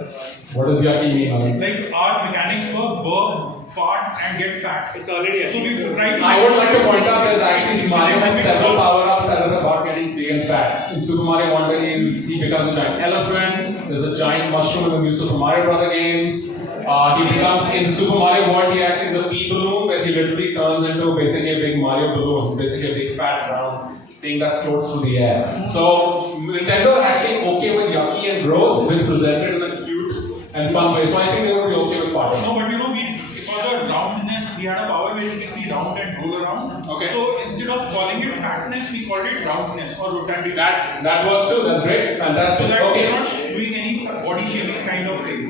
What does yucky mean, Alan? Like our mechanics were burp, fart, and get fat. It's already So we tried to. I would like to point out there's actually Mario has several power-ups that are about getting big and fat. In Super Mario Wonder, he becomes a giant elephant. There's a giant mushroom in the new Super Mario Brother games. He becomes, in Super Mario World, he actually is a pea balloon where he literally turns into basically a big Mario balloon. It's basically a big fat round thing that floats through the air. So Nintendo is actually okay with yucky and gross if it's presented in a cute and fun way. So I think they would be okay with farting. No, but because of roundness, we had a basically round and roll around. Okay. So instead of calling it fatness, we called it roundness or rotundity. That works too. That's great. Fantastic. So that we Okay. are not doing any body shaming kind of thing.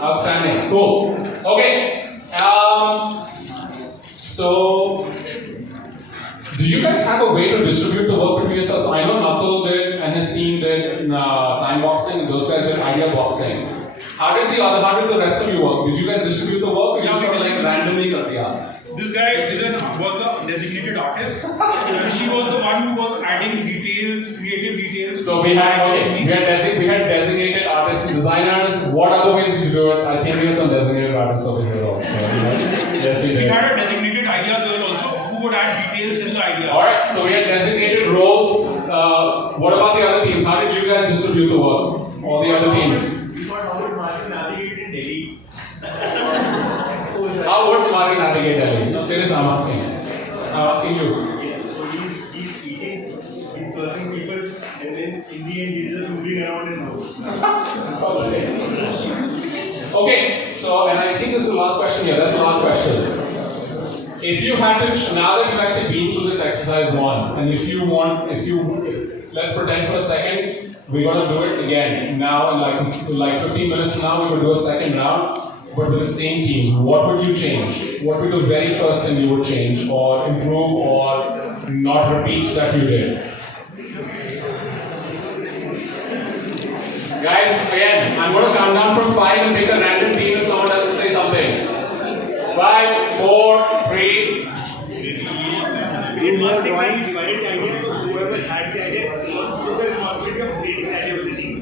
Outstanding. Cool. Okay. So, do you guys have a way to distribute the work between yourselves? I know Nakul did and his team did time boxing. Those guys did idea boxing. How did the rest of you work? Did you guys distribute the work, or you sort of like randomly kar diya? This guy was the designated artist. She was the one who was adding details, creative details. So we had designated artists and designers. What other ways did you do it? I think we had some designated artists over here also. Yes, we We did. had a designated idea girl also who would add details in the idea. Alright, so we had designated roles. What about the other teams? How did you guys distribute the work? All the other teams? We thought how would Martin navigate in Delhi? How would Mari navigate Delhi? No, seriously, I'm asking. I'm asking you. So he's eating, he's cursing people, and then in the end he's just moving around in house. Okay, so, and I think this is the last question here. That's the last question. If you had to, now that you've actually been through this exercise once, and if let's pretend for a second, we're going to do it again. Now, in like 15 minutes from now, we will do a second round, but with the same teams. What would you change? What would the very first thing you would change, or improve, or not repeat that you did? Guys, again, I'm going to count down from 5 and pick a random team if someone doesn't say something. 5, 4, 3. We were divided the idea, so whoever had the idea took the responsibility of creating the idea of the team.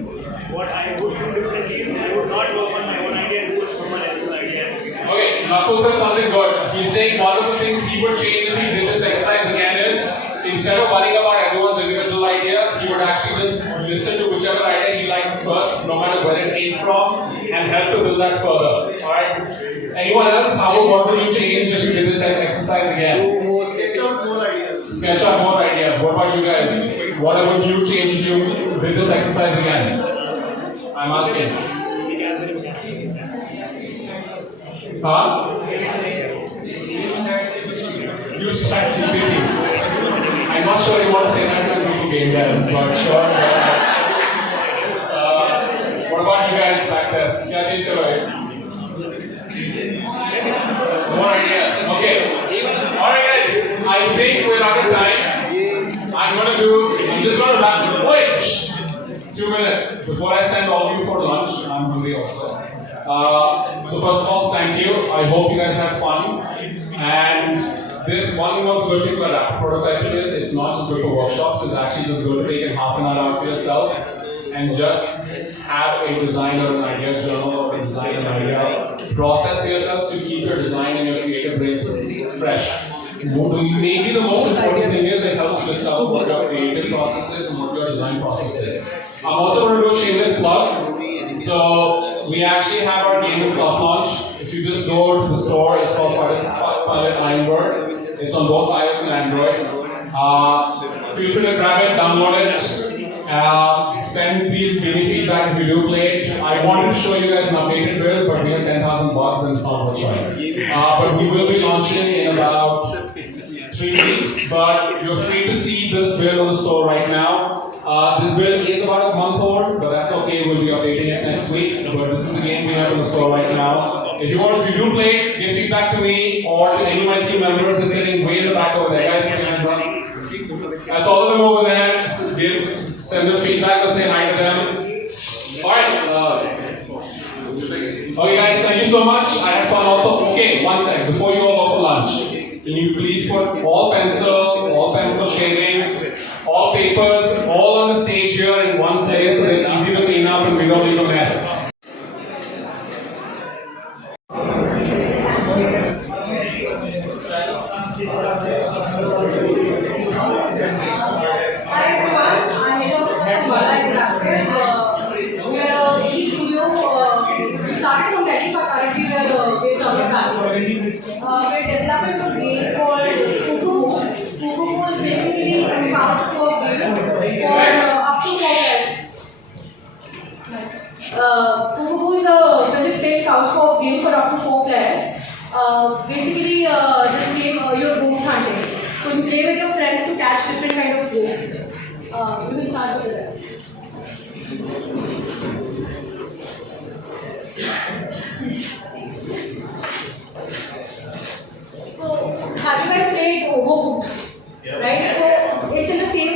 What I would do differently is I would not work on my own idea and do someone else's idea. Okay, Nakul said something good. He's saying one of the things he would change if he did this exercise again is, instead of worrying about everyone's individual idea, he would actually just listen to whichever idea he liked first, no matter where it came from, and help to build that further. Alright? Anyone else? What would you change if you did this exercise again? Sketch out more ideas. Sketch out more ideas. What about you guys? What would you change if you did this exercise again? I'm asking. Huh? Use ChatGPT. I'm not sure you want to say that to Google Game Devs, but sure. What about you guys back there? क्या change करोगे? More ideas. Okay. Alright guys, I think we're out of time. I'm just gonna wrap. Wait! 2 minutes. Before I send all of you for lunch, I'm hungry also. So first of all, thank you. I hope you guys had fun. And this one of the good things about rapid prototyping is it's not just good for workshops, it's actually just good to take half an hour out for yourself and just have a design or an idea journal or a design and idea process for yourself to keep your design and your creative brains fresh. Maybe the most important thing is it helps you discover what your creative process is and what your design process is. I'm also going to do a shameless plug. So we actually have our game in soft launch. If you just go to the store, it's called Pilot Ironbird. It's on both iOS and Android. Feel free to grab it, download it. Please give me feedback if you do play it. I wanted to show you guys an updated build, but we have 10,000 bugs and it's not worth trying. But we will be launching in about 3 weeks. But you're free to see this build on the store right now. This build is about a month old, but that's okay. We'll be updating it next week. But this is the game we have on the store right now. If you do play it, give feedback to me or to any of my team members. They're sitting way in the back over there. Guys, put your hands up. That's all of them over there. Send them feedback or say hi to them. Alright. Okay guys, thank you so much. I had fun also. Okay, one second. Before you all go for lunch, can you please put all pencil shavings, all papers, all on the stage here in one place so they're easy to clean up and we don't leave a mess. Kuku is a physics-based couch co-op game for up to 4 players. Basically, this game play with your friends to catch different kind of ghosts. You can start with that. So, have you guys played Overcooked? Right? So, it's in the same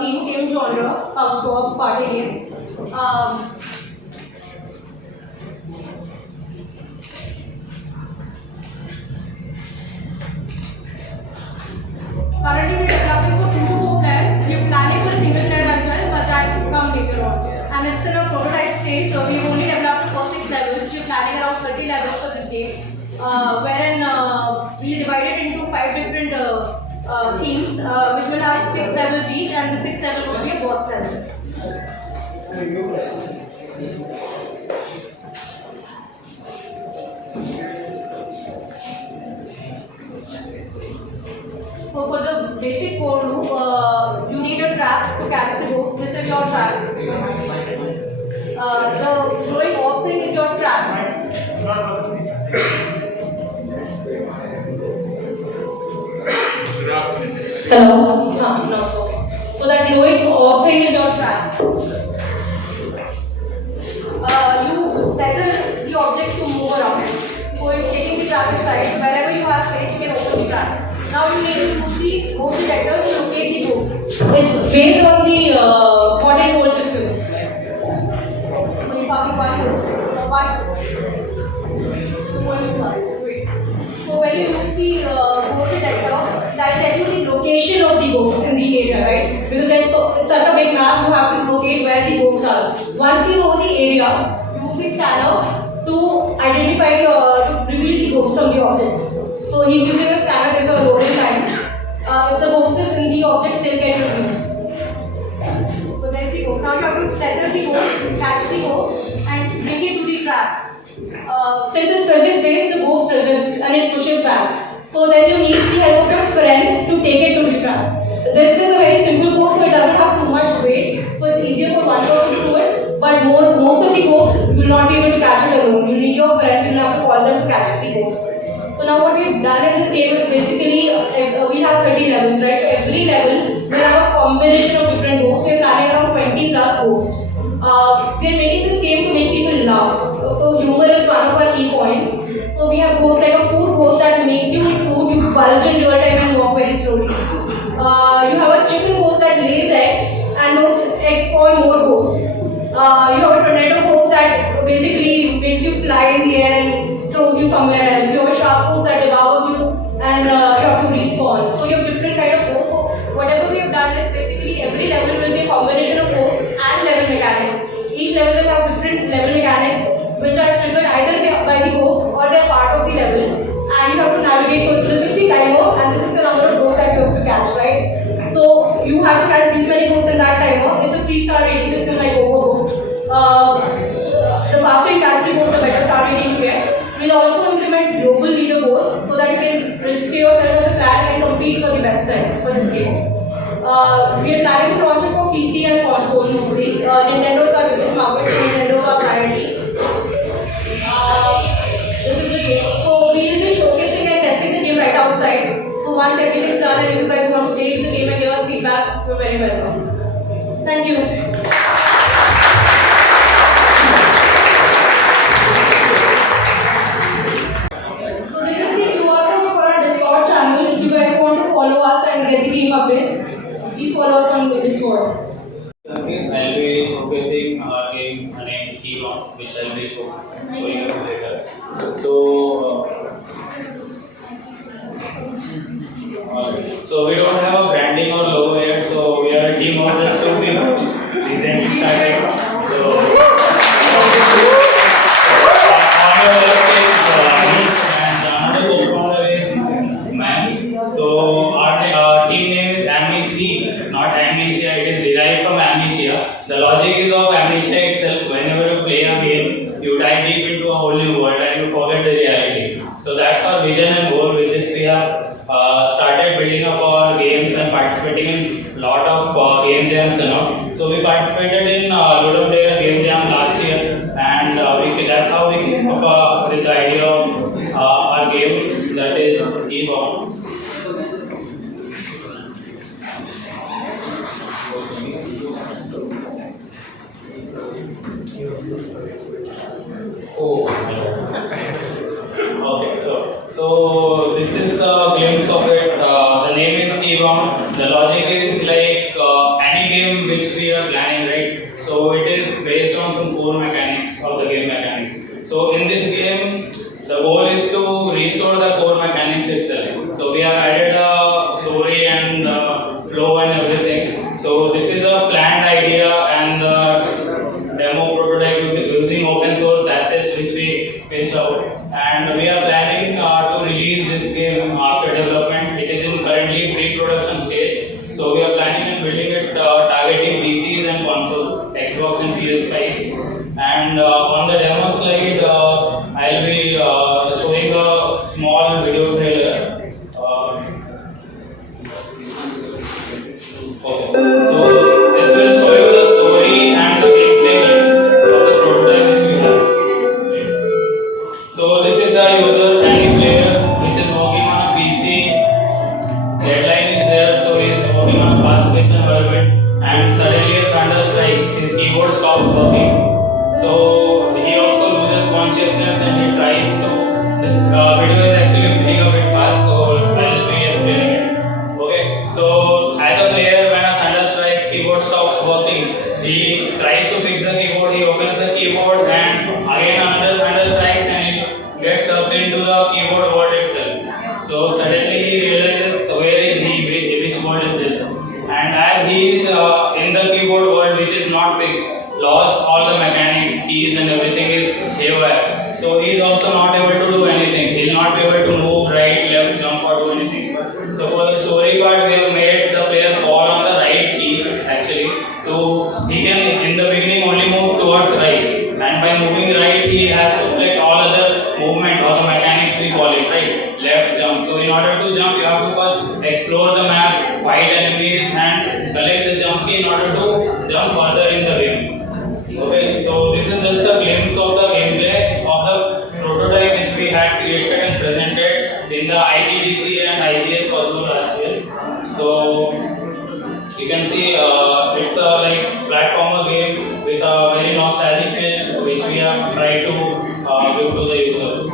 theme, same genre, couch co-op party game. Currently, we're developing for 2 to 4 players. We're planning for a single player as well, but that will come later on. And it's in a prototype stage, so we've only developed the first 6 levels. We're planning around 30 levels for this game, wherein we divide it into 5 different teams, which will have 6 levels each, and the 6th level will be a boss level. So for the basic core loop, you need a trap to catch the ghost. This is your trap. The glowing orb thing is your trap. Hello? No, okay. So that glowing orb thing is your trap. You settle the object to move around. So it's taking the trap inside. Wherever you have space, you can open the trap. Now you need to use the ghost detector to locate the ghost. It's based on the what it holds system. So you have So when you use the ghost detector, that will tell you the location of the ghost in the area, right? Because there's such a big map, you have to locate where the ghosts are. Once you know the area, use the scanner to identify to reveal the ghost from the objects. So he's using a scanner, there's a loading time. If the ghost is in the object, they'll get revealed. So there's the ghost. Now you have to tether the ghost, catch the ghost, and bring it to the trap. Since it's physics based, the ghost resists and it pushes back. So then you need the help of your friends to take it to the trap. This is a very simple ghost, so it doesn't have too much weight. So it's easier for one person to do it. But most of the ghosts you will not be able to catch it alone. You need your friends, you will have to call them to catch the ghost. So now what we've done in this game is basically, we have 30 levels, right? So every level will have a combination of different ghosts. We're planning around 20 plus ghosts. We're making this game to make people laugh. So humor is one of our key points. So we have ghosts like a food ghost that makes you eat food, you bulge in real time and walk very slowly. You have a chicken ghost that lays eggs and those eggs spawn more ghosts. You have a tornado ghost that basically makes you fly in the air and throws you somewhere else. You have a shark ghost that devours you and you have to respawn. So you have different kind of ghosts. So whatever we have done is basically every level will be a combination of ghosts and level mechanics. Each level will have different level mechanics which are triggered either by the ghost or they are part of the level. And you have to navigate. So this is the timer and this is the number of ghosts that you have to catch, right? So you have to catch these many ghosts in that timer. It's a 3-star rating system like Overcooked. The faster you catch the ghost, the better star rating you get. We'll also implement global leaderboards so that you can register yourself as a player and compete for the best set for this game. We are planning to launch it for PC and console mostly. Nintendo is our biggest market, so Nintendo is our priority. This is the game. So we will be showcasing and testing the game right outside. So once everything is done and if you guys want to play the game and give us feedback, you're very welcome. Thank you. So this is the QR code for our Discord channel. If you guys want to follow us and get the game updates, please follow us on Discord. I'll be showcasing our game named Keylon, which I'll be showing you later. So we don't have a branding or logo yet, so we are a team of just 2 people. Recently started. So our left is and another co-founder is Man. So our team name is Amnesia, not Amnesia. It is derived from amnesia. The logic is of amnesia itself. Whenever you play a game, you dive deep into a whole new world and you forget the reality. So that's our vision and goal. With this, we have started building up our games and participating in a lot of game jams and all. So we participated in Ludo Player Game Jam last year, and that's how we came up with the idea of our game that is Evolve. ground. The logic is like any game which we are planning, right? So it is based on some core mechanics of the game mechanics. So in this game, the goal is to restore the core mechanics itself. So we have added a story and flow and everything. So this is a planned idea, and the demo prototype will be using open source assets which we pitched out. And we are planning to release this game after development. It is in currently pre-production stage. So we are planning and building it targeting PCs and consoles, Xbox and PS5. And on the demo slide, I'll be showing a small video trailer. Okay. So this will show you the story and the gameplay glimpse of the prototype which we have. So this is a user, any player which is working on a PC. Deadline is there, so he is working on a fast-paced environment, and suddenly a thunder strikes. His keyboard stops working. So he also loses consciousness, and he tries to. This video is actually being a bit fast, so I'll be explaining it. Okay. So as a player, when a thunder strikes, keyboard stops working. He tries to fix the keyboard. He opens the keyboard, and again another thunder strikes, and he gets sucked into the keyboard world itself. So suddenly he realizes where is he, which world is this, and as he is in the keyboard world which is not fixed, lost all the mechanics, keys and everything is haywire. So he is also not able to do anything. He will not be able to move right, left, jump or do anything. So for the story part, we have made the player fall on the right key actually. So he can in the beginning only move towards right, and by moving right he has to select all other movement or the mechanics we call it, right? Left, jump. So in order to jump, you have to first explore the map, fight enemies, and collect the jump key in order to jump further in the game. Okay, so this is just a glimpse of the gameplay of the prototype which we had created and presented in the IGDC and IGS also last year. So you can see it's a like platformer game with a very nostalgic feel which we have tried to give to the user.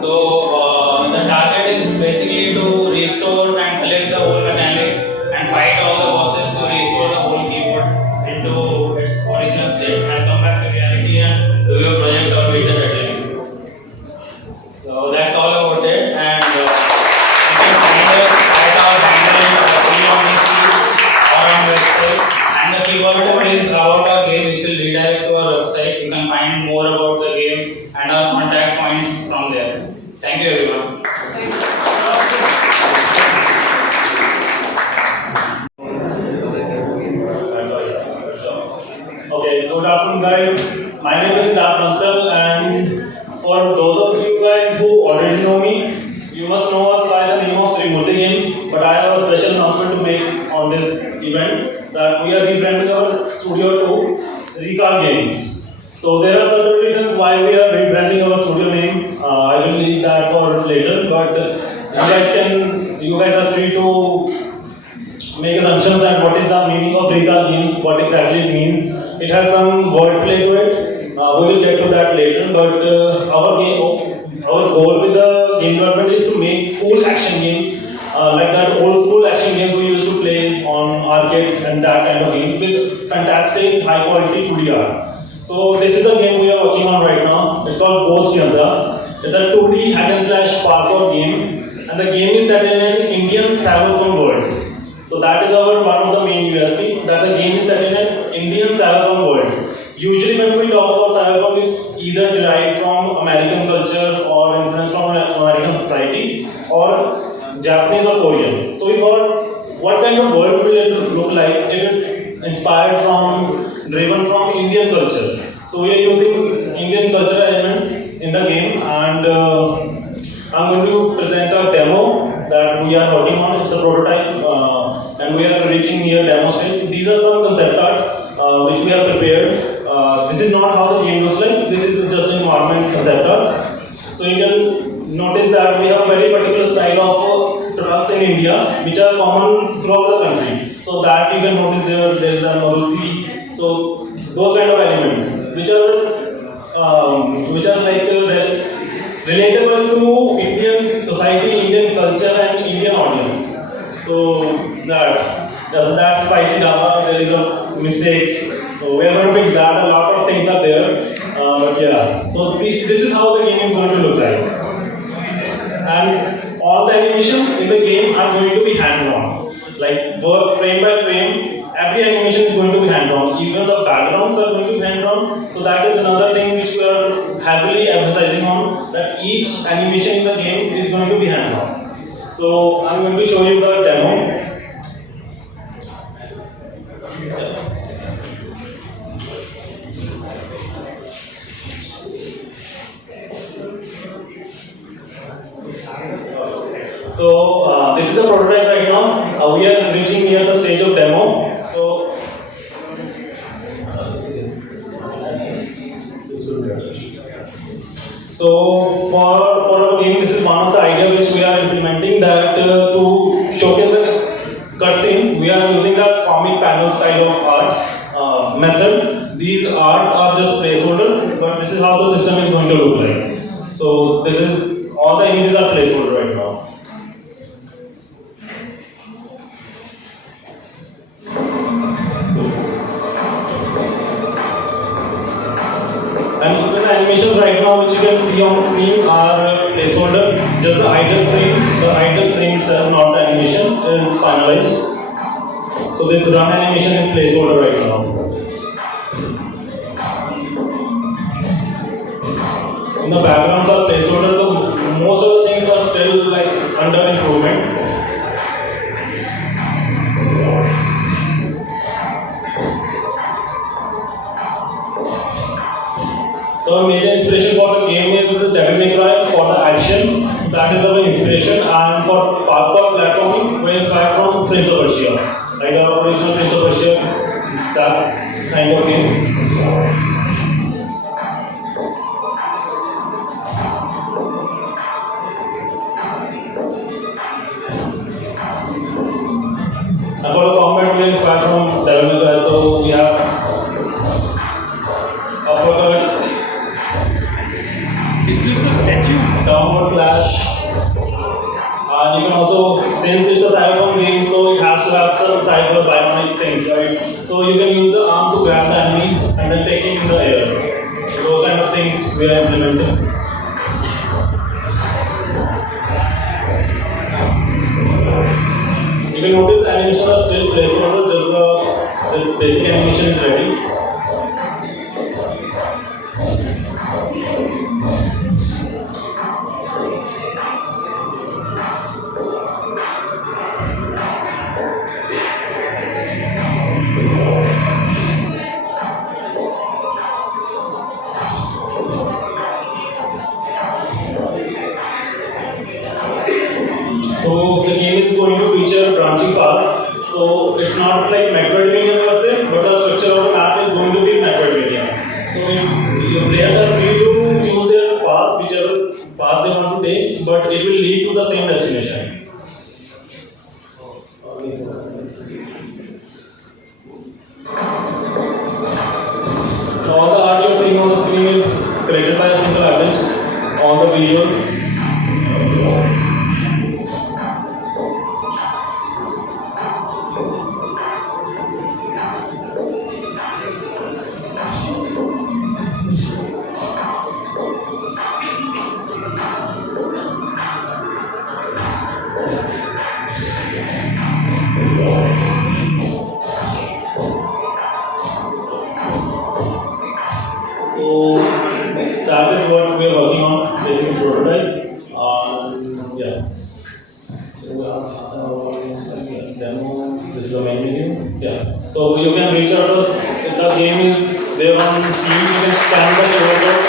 So the target is basically to restore and collect the whole mechanics and fight all the bosses to restore the whole keyboard into its original state and come back to reality and do your project or meet the deadline. So that's all about it, and you can find us at our handle on or on website, and the QR code is about our game which will redirect to our website. You can find more about the game and our contact points from there. Thank you everyone. Okay, good afternoon guys. My name is Siddharth Bansal, and for those of you guys who already know me, you must know us by the name of Trimurti Games, but I have a special announcement to make on this event that we are rebranding our studio to Recall Games. So there are certain reasons why we are rebranding our studio name. I will leave that for later, but you guys are free to make assumptions that what is the meaning of Recall Games, what exactly it means. It has some wordplay to it. We will get to that later, but our goal with the game development is to make cool action games like that old school action games we used to play on arcade and that kind of games with fantastic high quality 2D art. So this is a game we are working on right now. It's called Ghost Yandra. It's a 2D hack and slash parkour game, and the game is set in an Indian cyberpunk world. So that is our one of the main USP, that the game is set in an Indian cyberpunk world. Usually when we talk about cyberpunk, it's either derived from American culture or influence from American society or Japanese or Korean. So we thought, what kind of world will it look like if it's inspired from, driven from Indian culture. So we are using Indian cultural elements in the game, and I'm going to present a demo that we are working on. It's a prototype, and we are reaching near demo stage. These are some concept art which we have prepared. This is not how the game looks like. This is just an environment concept art. So you can notice that we have very particular style of trucks in India which are common throughout the country. So that you can notice there's a Maruti. So those kind of elements which are like relatable to Indian society, Indian culture, and Indian audience. So that's spicy dhaba. There is a mistake. So we are going to fix that. A lot of things are there. But yeah. So this is how the game is going to look like. And all the animation in the game are going to be hand-drawn. Like work frame by frame, every animation is going to be hand-drawn. Even the backgrounds are going to be hand-drawn. So that is another thing which we are heavily emphasizing on, that each animation in the game is going to be hand-drawn. So I'm going to show you the demo. So this is the prototype right now. We are reaching near the stage of demo. So for our game, this is one of the idea which we are implementing, that to showcase the cutscenes, we are using the comic panel style of art method. These art are just placeholders, but this is how the system is going to look like. So this is all the images are placeholder right now. And even the animations right now which you can see on the screen are placeholder. Just the idle frame itself, not the animation, is finalized. So this run animation is placeholder right now. In the backgrounds are placeholder. Most of the things are still like under improvement. So a major inspiration for the game is Devil May Cry for the action. That is our inspiration, and for parkour platforming, we inspired from Prince of Persia, like the original Prince of Persia, that kind of game. And for the combat, we inspired from Devil May Cry. So we have uppercut, downward slash, and you can also, since it's a cyberpunk game, so it has to have some cyber bionic things, right? So you can use the arm to grab the enemy and then take him in the air. So those kind of things we are implementing. You can notice the animation are still placeholder, just this basic animation is ready. So the game is going to feature branching path. So it's not like Metroidvania per se, but the structure of the map is going to be Metroidvania. So your players are free to choose their path, whichever path they want to take, but it will lead to the same destination. All the art you're seeing on the screen is created by a single artist. All the visuals. So that is what we are working on, basically prototype. Yeah. So demo. This is the main menu. Yeah. So you can reach out to us. If the game is there on Steam, you can scan the QR code.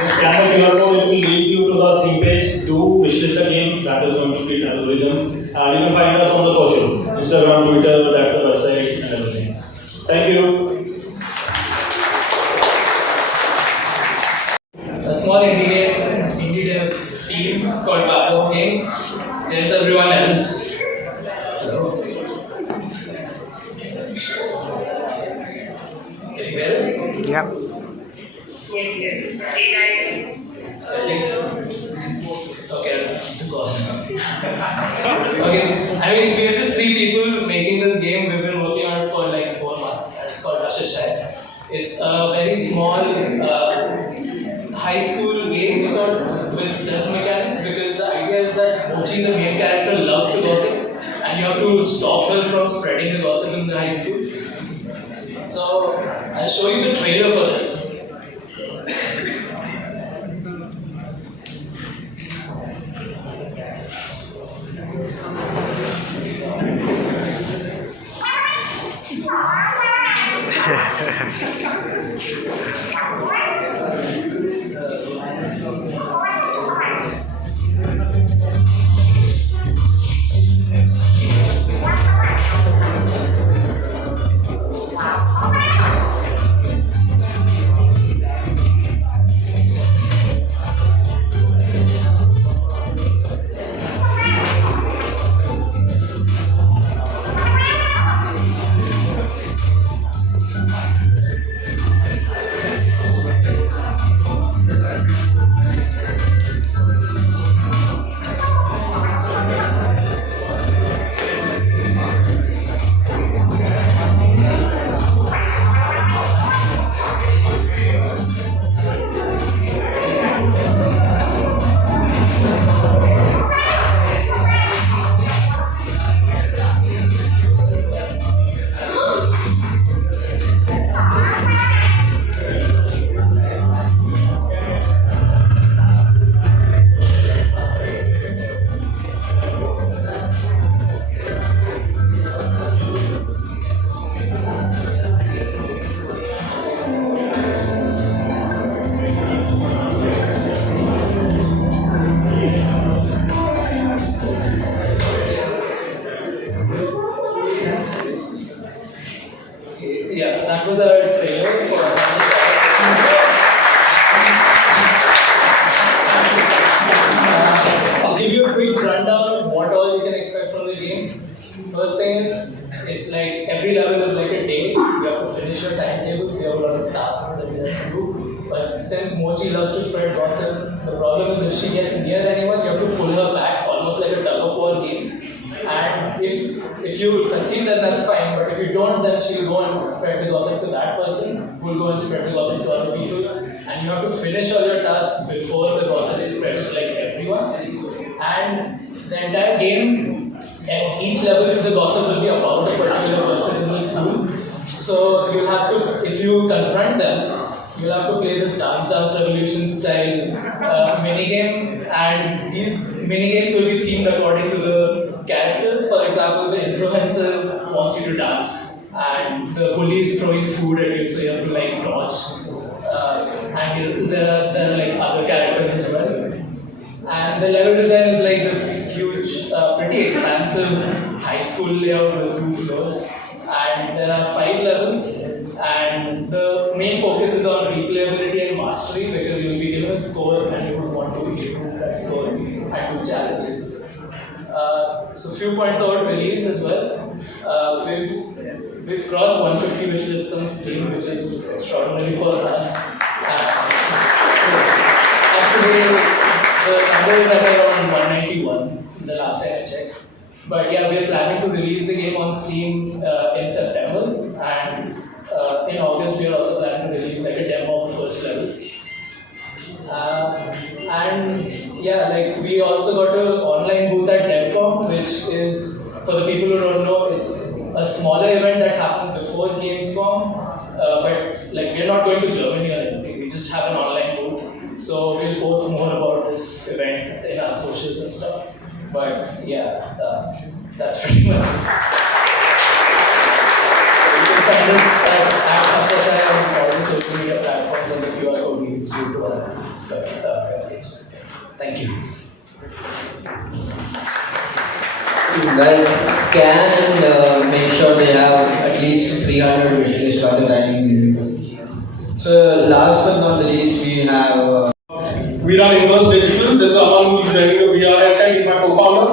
You scan the QR code, it will lead you to the Steam page to wishlist the game. That is going to fit algorithm. And you can find us on the socials, Instagram, Twitter. That's the website and everything. Thank you. A small indie dev team called Games. There's everyone else. Yeah. Yes, yes. Okay. Okay. I mean, we're just three people making this game. We've been working on it for like 4 months. And it's called Rush. It's a very small high school game sort of with stealth mechanics because the idea is that Mochi, the main character, loves to gossip and you have to stop her from spreading the gossip in the high school. So I'll show you the trailer for this. Yes, that was our trailer for I'll give you a quick rundown of what all you can expect from the game. First thing is, it's like every level is like a day. You have to finish your timetables. You have a lot of tasks that you have to do. But since Mochi loves to spread gossip, the problem is if she gets near anyone, you have to pull her back, almost like a tug of war game. And if you succeed, then that's fine. But if you don't, then she'll go and spread the gossip to that person, who will go and spread the gossip to other people. And you have to finish all your tasks before the gossip spreads to like everyone. And the entire game, at each level, the gossip will be about a particular person in the school. So you'll have to, if you confront them, you'll have to play this Dance Revolution style minigame, and these minigames will be themed according to the character. For example, the influencer wants you to dance, and the bully is throwing food at you, so you have to like dodge. And there are like other characters as well. And the level design is like this huge, pretty expansive high school layout with 2 floors. And there are 5 levels, and the main focus is on replayability and mastery because you'll be given a score and you would want to improve that score and do challenges. So few points about release as well. We've crossed 150 wishlists on Steam, which is extraordinary for us. Actually, the number is at around 191 the last time I checked. But yeah, we're planning to release the game on Steam in September, and in August we are also planning to release like a demo of the first level. And yeah, like we also got an online booth at DevCon, which is, for the people who don't know, it's a smaller event that happens before Gamescom, but like we're not going to Germany or anything, we just have an online booth. So we'll post more about this event in our socials and stuff. But yeah, that's pretty much it. You can find us at Asashai on all the social media platforms, and the QR code leads you to our page. Thank you. You guys scan and make sure they have at least 300 wishlist by the time you leave. So last but not the least, we have we run Inverse Digital. This is Aman who's running the VR website. He's my co-founder.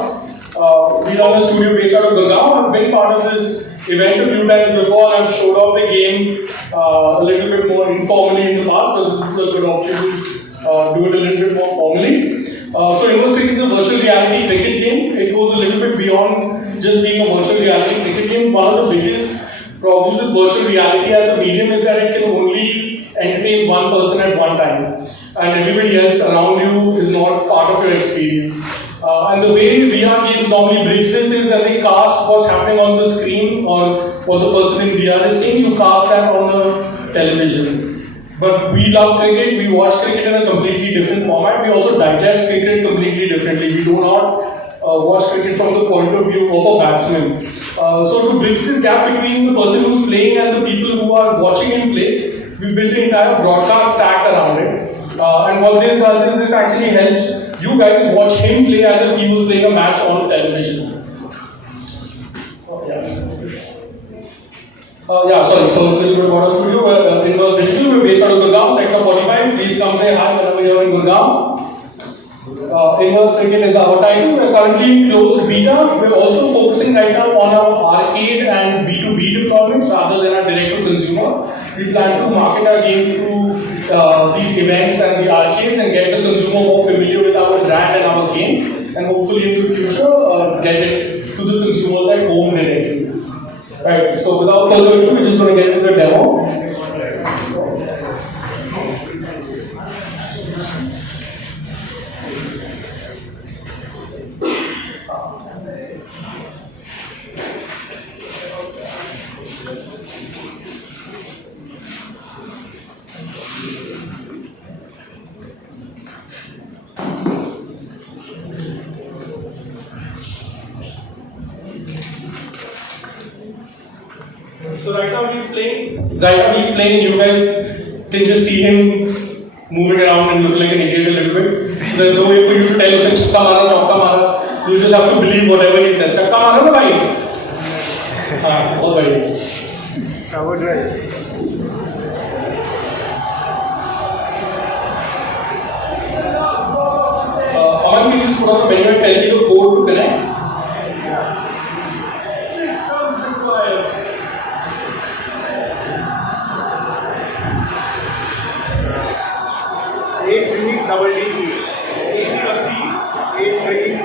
We run a studio based out of Gurgaon. I've been part of this event a few times before, and I've showed off the game a little bit more informally in the past, but this is a good opportunity to do it a little bit more formally. So Inverse Cricket is a virtual reality cricket game. It goes a little bit beyond just being a virtual reality cricket game. One of the biggest problems with virtual reality as a medium is that it can only entertain one person at one time, and everybody else around you is not part of your experience. And the way VR games normally bridge this is that they cast what's happening on the screen or what the person in VR is saying, you cast that on the television. But we love cricket, we watch cricket in a completely different format. We also digest cricket completely differently. We do not watch cricket from the point of view of a batsman. So to bridge this gap between the person who's playing and the people who are watching him play, we built an entire broadcast stack around it. And what this does is this actually helps you guys watch him play as if he was playing a match on television. Sorry, so a little bit about our studio. Inverse Digital, we're based out of Gurgaon, Sector 45. Please come say hi whenever you're in Gurgaon. Inverse Cricket is our title. We're currently in closed beta. We're also focusing right now on our arcade and B2B deployments rather than our direct to consumer. We plan to market our game through these events and the arcades and get the consumer more familiar with our brand and our game, and hopefully in the future get it to the consumers at home directly. Right, so without further ado, we're just going to get into the demo. So right now he's playing, you guys can just see him moving around and look like an idiot a little bit. So there's no way for you to tell him chakka mara, chokka mara. You just have to believe whatever he says. Chakka mara na bhai? All right. I would right. Aman, can you just put on the menu and tell me the code to connect? 6 runs required. Double D. 8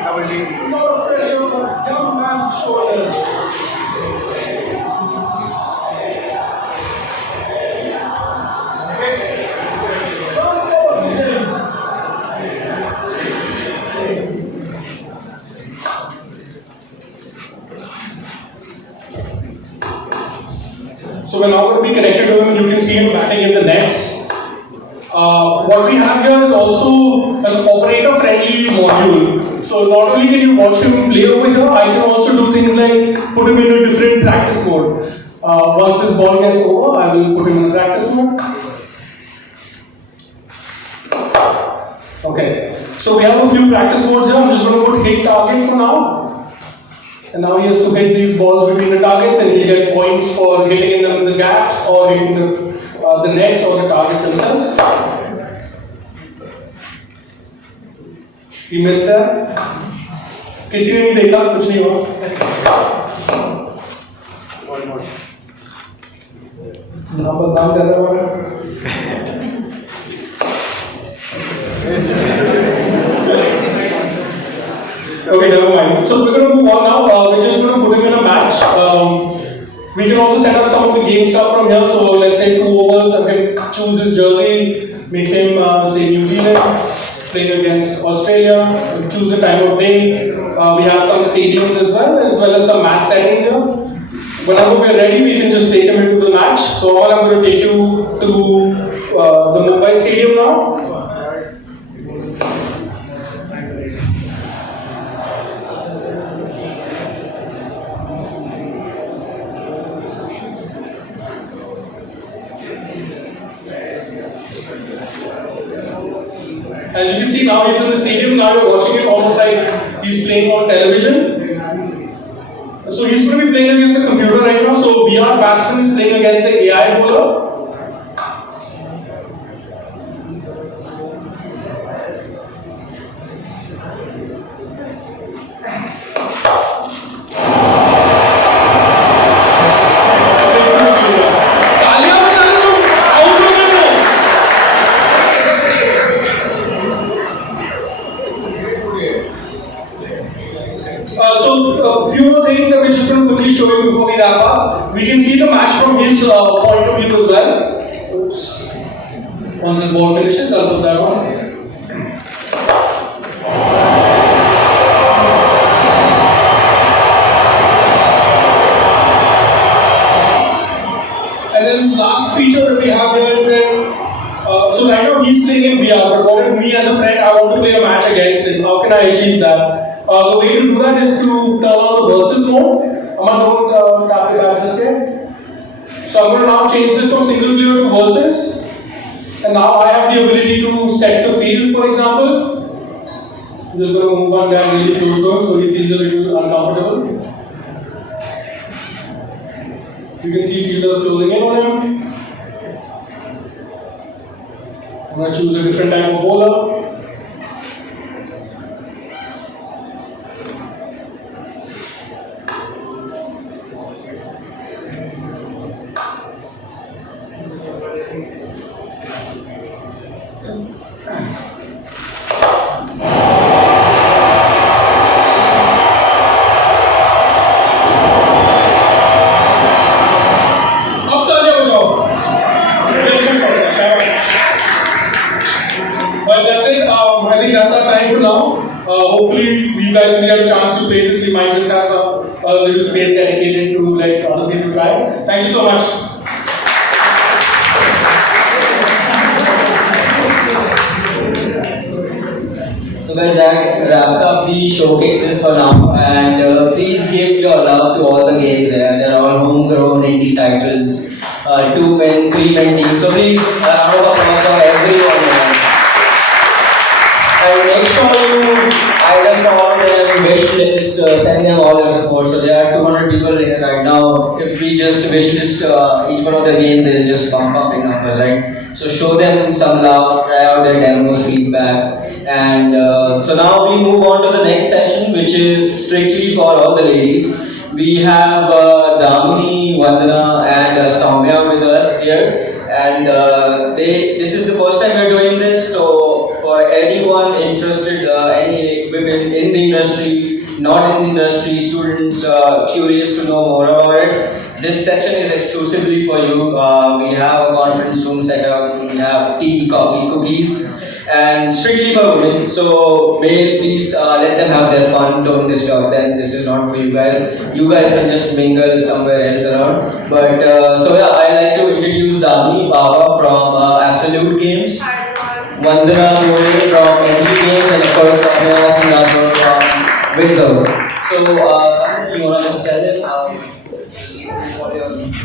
double D. A lot of pressure on this young man's shoulders. So we're now going to be connected to him, and you can see him batting in the nets. What we have here is also an operator-friendly module. So not only can you watch him play over here, I can also do things like put him in a different practice mode. Once this ball gets over, I will put him in a practice mode. Okay, so we have a few practice modes here. I'm just going to put hit target for now. And now he has to hit these balls between the targets, and he'll get points for hitting in them in the gaps or hitting the nets or the targets themselves. He missed that. किसी ने नहीं देखा, कुछ नहीं हुआ. नाम बदनाम कर रहा है. Okay, never mind. So we're going to move on now. We're just going to put him in a match. We can also set up some of the game stuff from here. So let's say 2 overs. I can choose his jersey, make him say New Zealand, playing against Australia. Choose the time of day. We have some stadiums as well as some match settings here. Whenever we're ready, we can just take him into the match. So I'm going to take you to the Mumbai Stadium now. As you can see, now he's in the stadium. Now you're watching it almost like he's playing on television. So he's going to be playing against the computer right now. So VR batsman is playing against the AI bowler. तालियां बजा wrap up. We can see the match from his point of view as well. Oops. Once his ball finishes, I'll put that on. And then last feature that we have here is that, so right now he's playing in VR, but what if me as a friend, I want to play a match against him? How can I achieve that? The way to do that is to turn on the versus mode. Don't tap the back just here. So I'm going to now change this from single player to versus. And now I have the ability to set the field, for example. I'm just going to move one guy really close to him so he feels a little uncomfortable. You can see fielders closing in on him. I'm going to choose a different type of bowler. Hopefully, you guys will get a chance to play this. We might just have a little space dedicated to let other people try. Thank you so much. So guys, that wraps up the showcases for now, and please give your love to all the games here. They're all homegrown indie titles, 2-man, 3-man teams. So please, a round of applause for everyone here. And make sure you either call them, wish list, send them all your support. So there are 200 people in it right now. If we just wish list each one of the games, they'll just bump up in numbers, right? So show them some love, try out their demos, feedback. And so now we move on to the next session, which is strictly for all the ladies. We have Damini, Vandana, and Soumya with us here. And this is the first time we're doing this, so for anyone interested, any women in the industry, not in the industry, students curious to know more about it, this session is exclusively for you. We have a conference room set up, we have tea, coffee, cookies, and strictly for women. So please let them have their fun, don't disturb them. This is not for you guys. You guys can just mingle somewhere else around. But so yeah, I'd like to introduce Damini Baba from Absolute Games, Vandana Mode from NG Games, and of course Soumya Singapore from Windsor. So you wanna just tell them?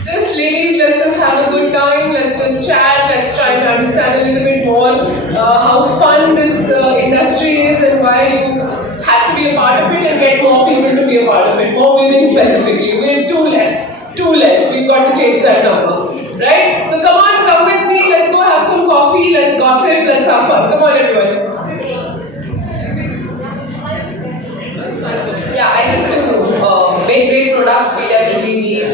Just ladies, let's just have a good time, let's just chat, let's try to understand a little bit more how fun this industry is and why you have to be a part of it and get more people to be a part of it, more women specifically. We're too less, we've got to change that number, right? So come with me, let's go have some coffee, let's gossip, let's have fun. Come on everyone. Yeah, I think to make great products, we definitely need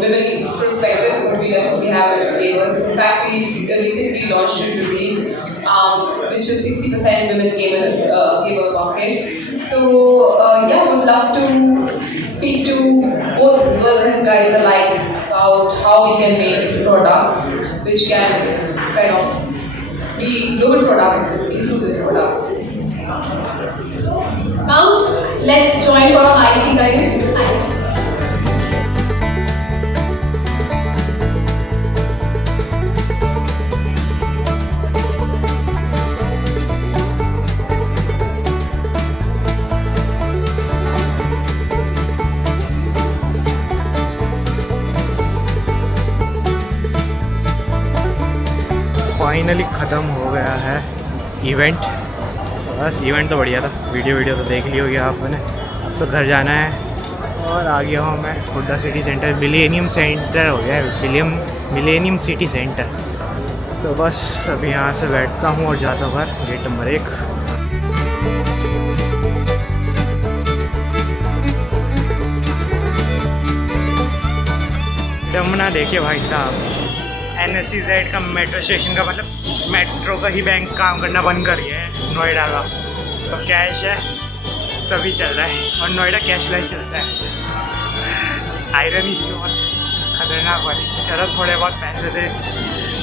women perspective because we definitely have women players. In fact, we recently launched in Brazil, which is 60% women cable market. So yeah, would love to speak to both girls and guys alike about how we can make products which can kind of be global products, inclusive products. Now, let's join for our IT guidance. Finally ख़त्म हो गया है event. बस event तो बढ़िया था, video तो देख ली होगी आपने। अब तो घर जाना है और आ गया हूँ मैं Hooda city centre, millennium centre हो गया है, मिलेनियम सिटी सेंटर। तो बस अभी यहाँ से बैठता हूँ और जाता हूँ घर, गेट नंबर 1। डमना देखिए भाई साहब, NSEZ का मेट्रो स्टेशन का मतलब मेट्रो का ही बैंक काम करना बंद कर गया है नोएडा का। तो कैश है तभी चल रहा है और नोएडा कैशलेस चलता है। आयरनी थी बहुत खतरनाक वाली। चलो थोड़े बहुत पैसे थे,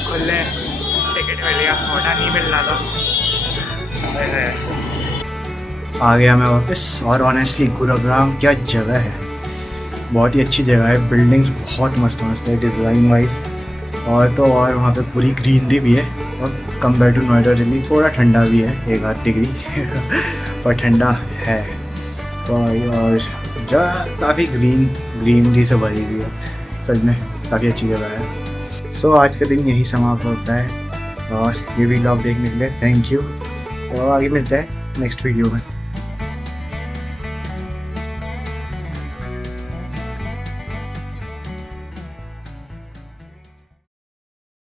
खुले टिकट मिल गया, वरना नहीं मिल रहा था। आ गया मैं वापस। और ऑनेस्टली गुरुग्राम क्या जगह है, बहुत ही अच्छी जगह है। बिल्डिंग्स बहुत मस्त मस्त है डिज़ाइन वाइज, और तो और वहाँ पे पूरी ग्रीनरी भी है। और कंपेयर टू नोएडा दिल्ली थोड़ा ठंडा भी है, 1-8 डिग्री पर ठंडा है। और काफ़ी ग्रीनरी से भरी हुई है, सच में काफ़ी अच्छी जगह है। सो आज का दिन यही समाप्त होता है, और ये वीडियो आप देखने के लिए थैंक यू, और आगे मिलते हैं नेक्स्ट वीडियो में।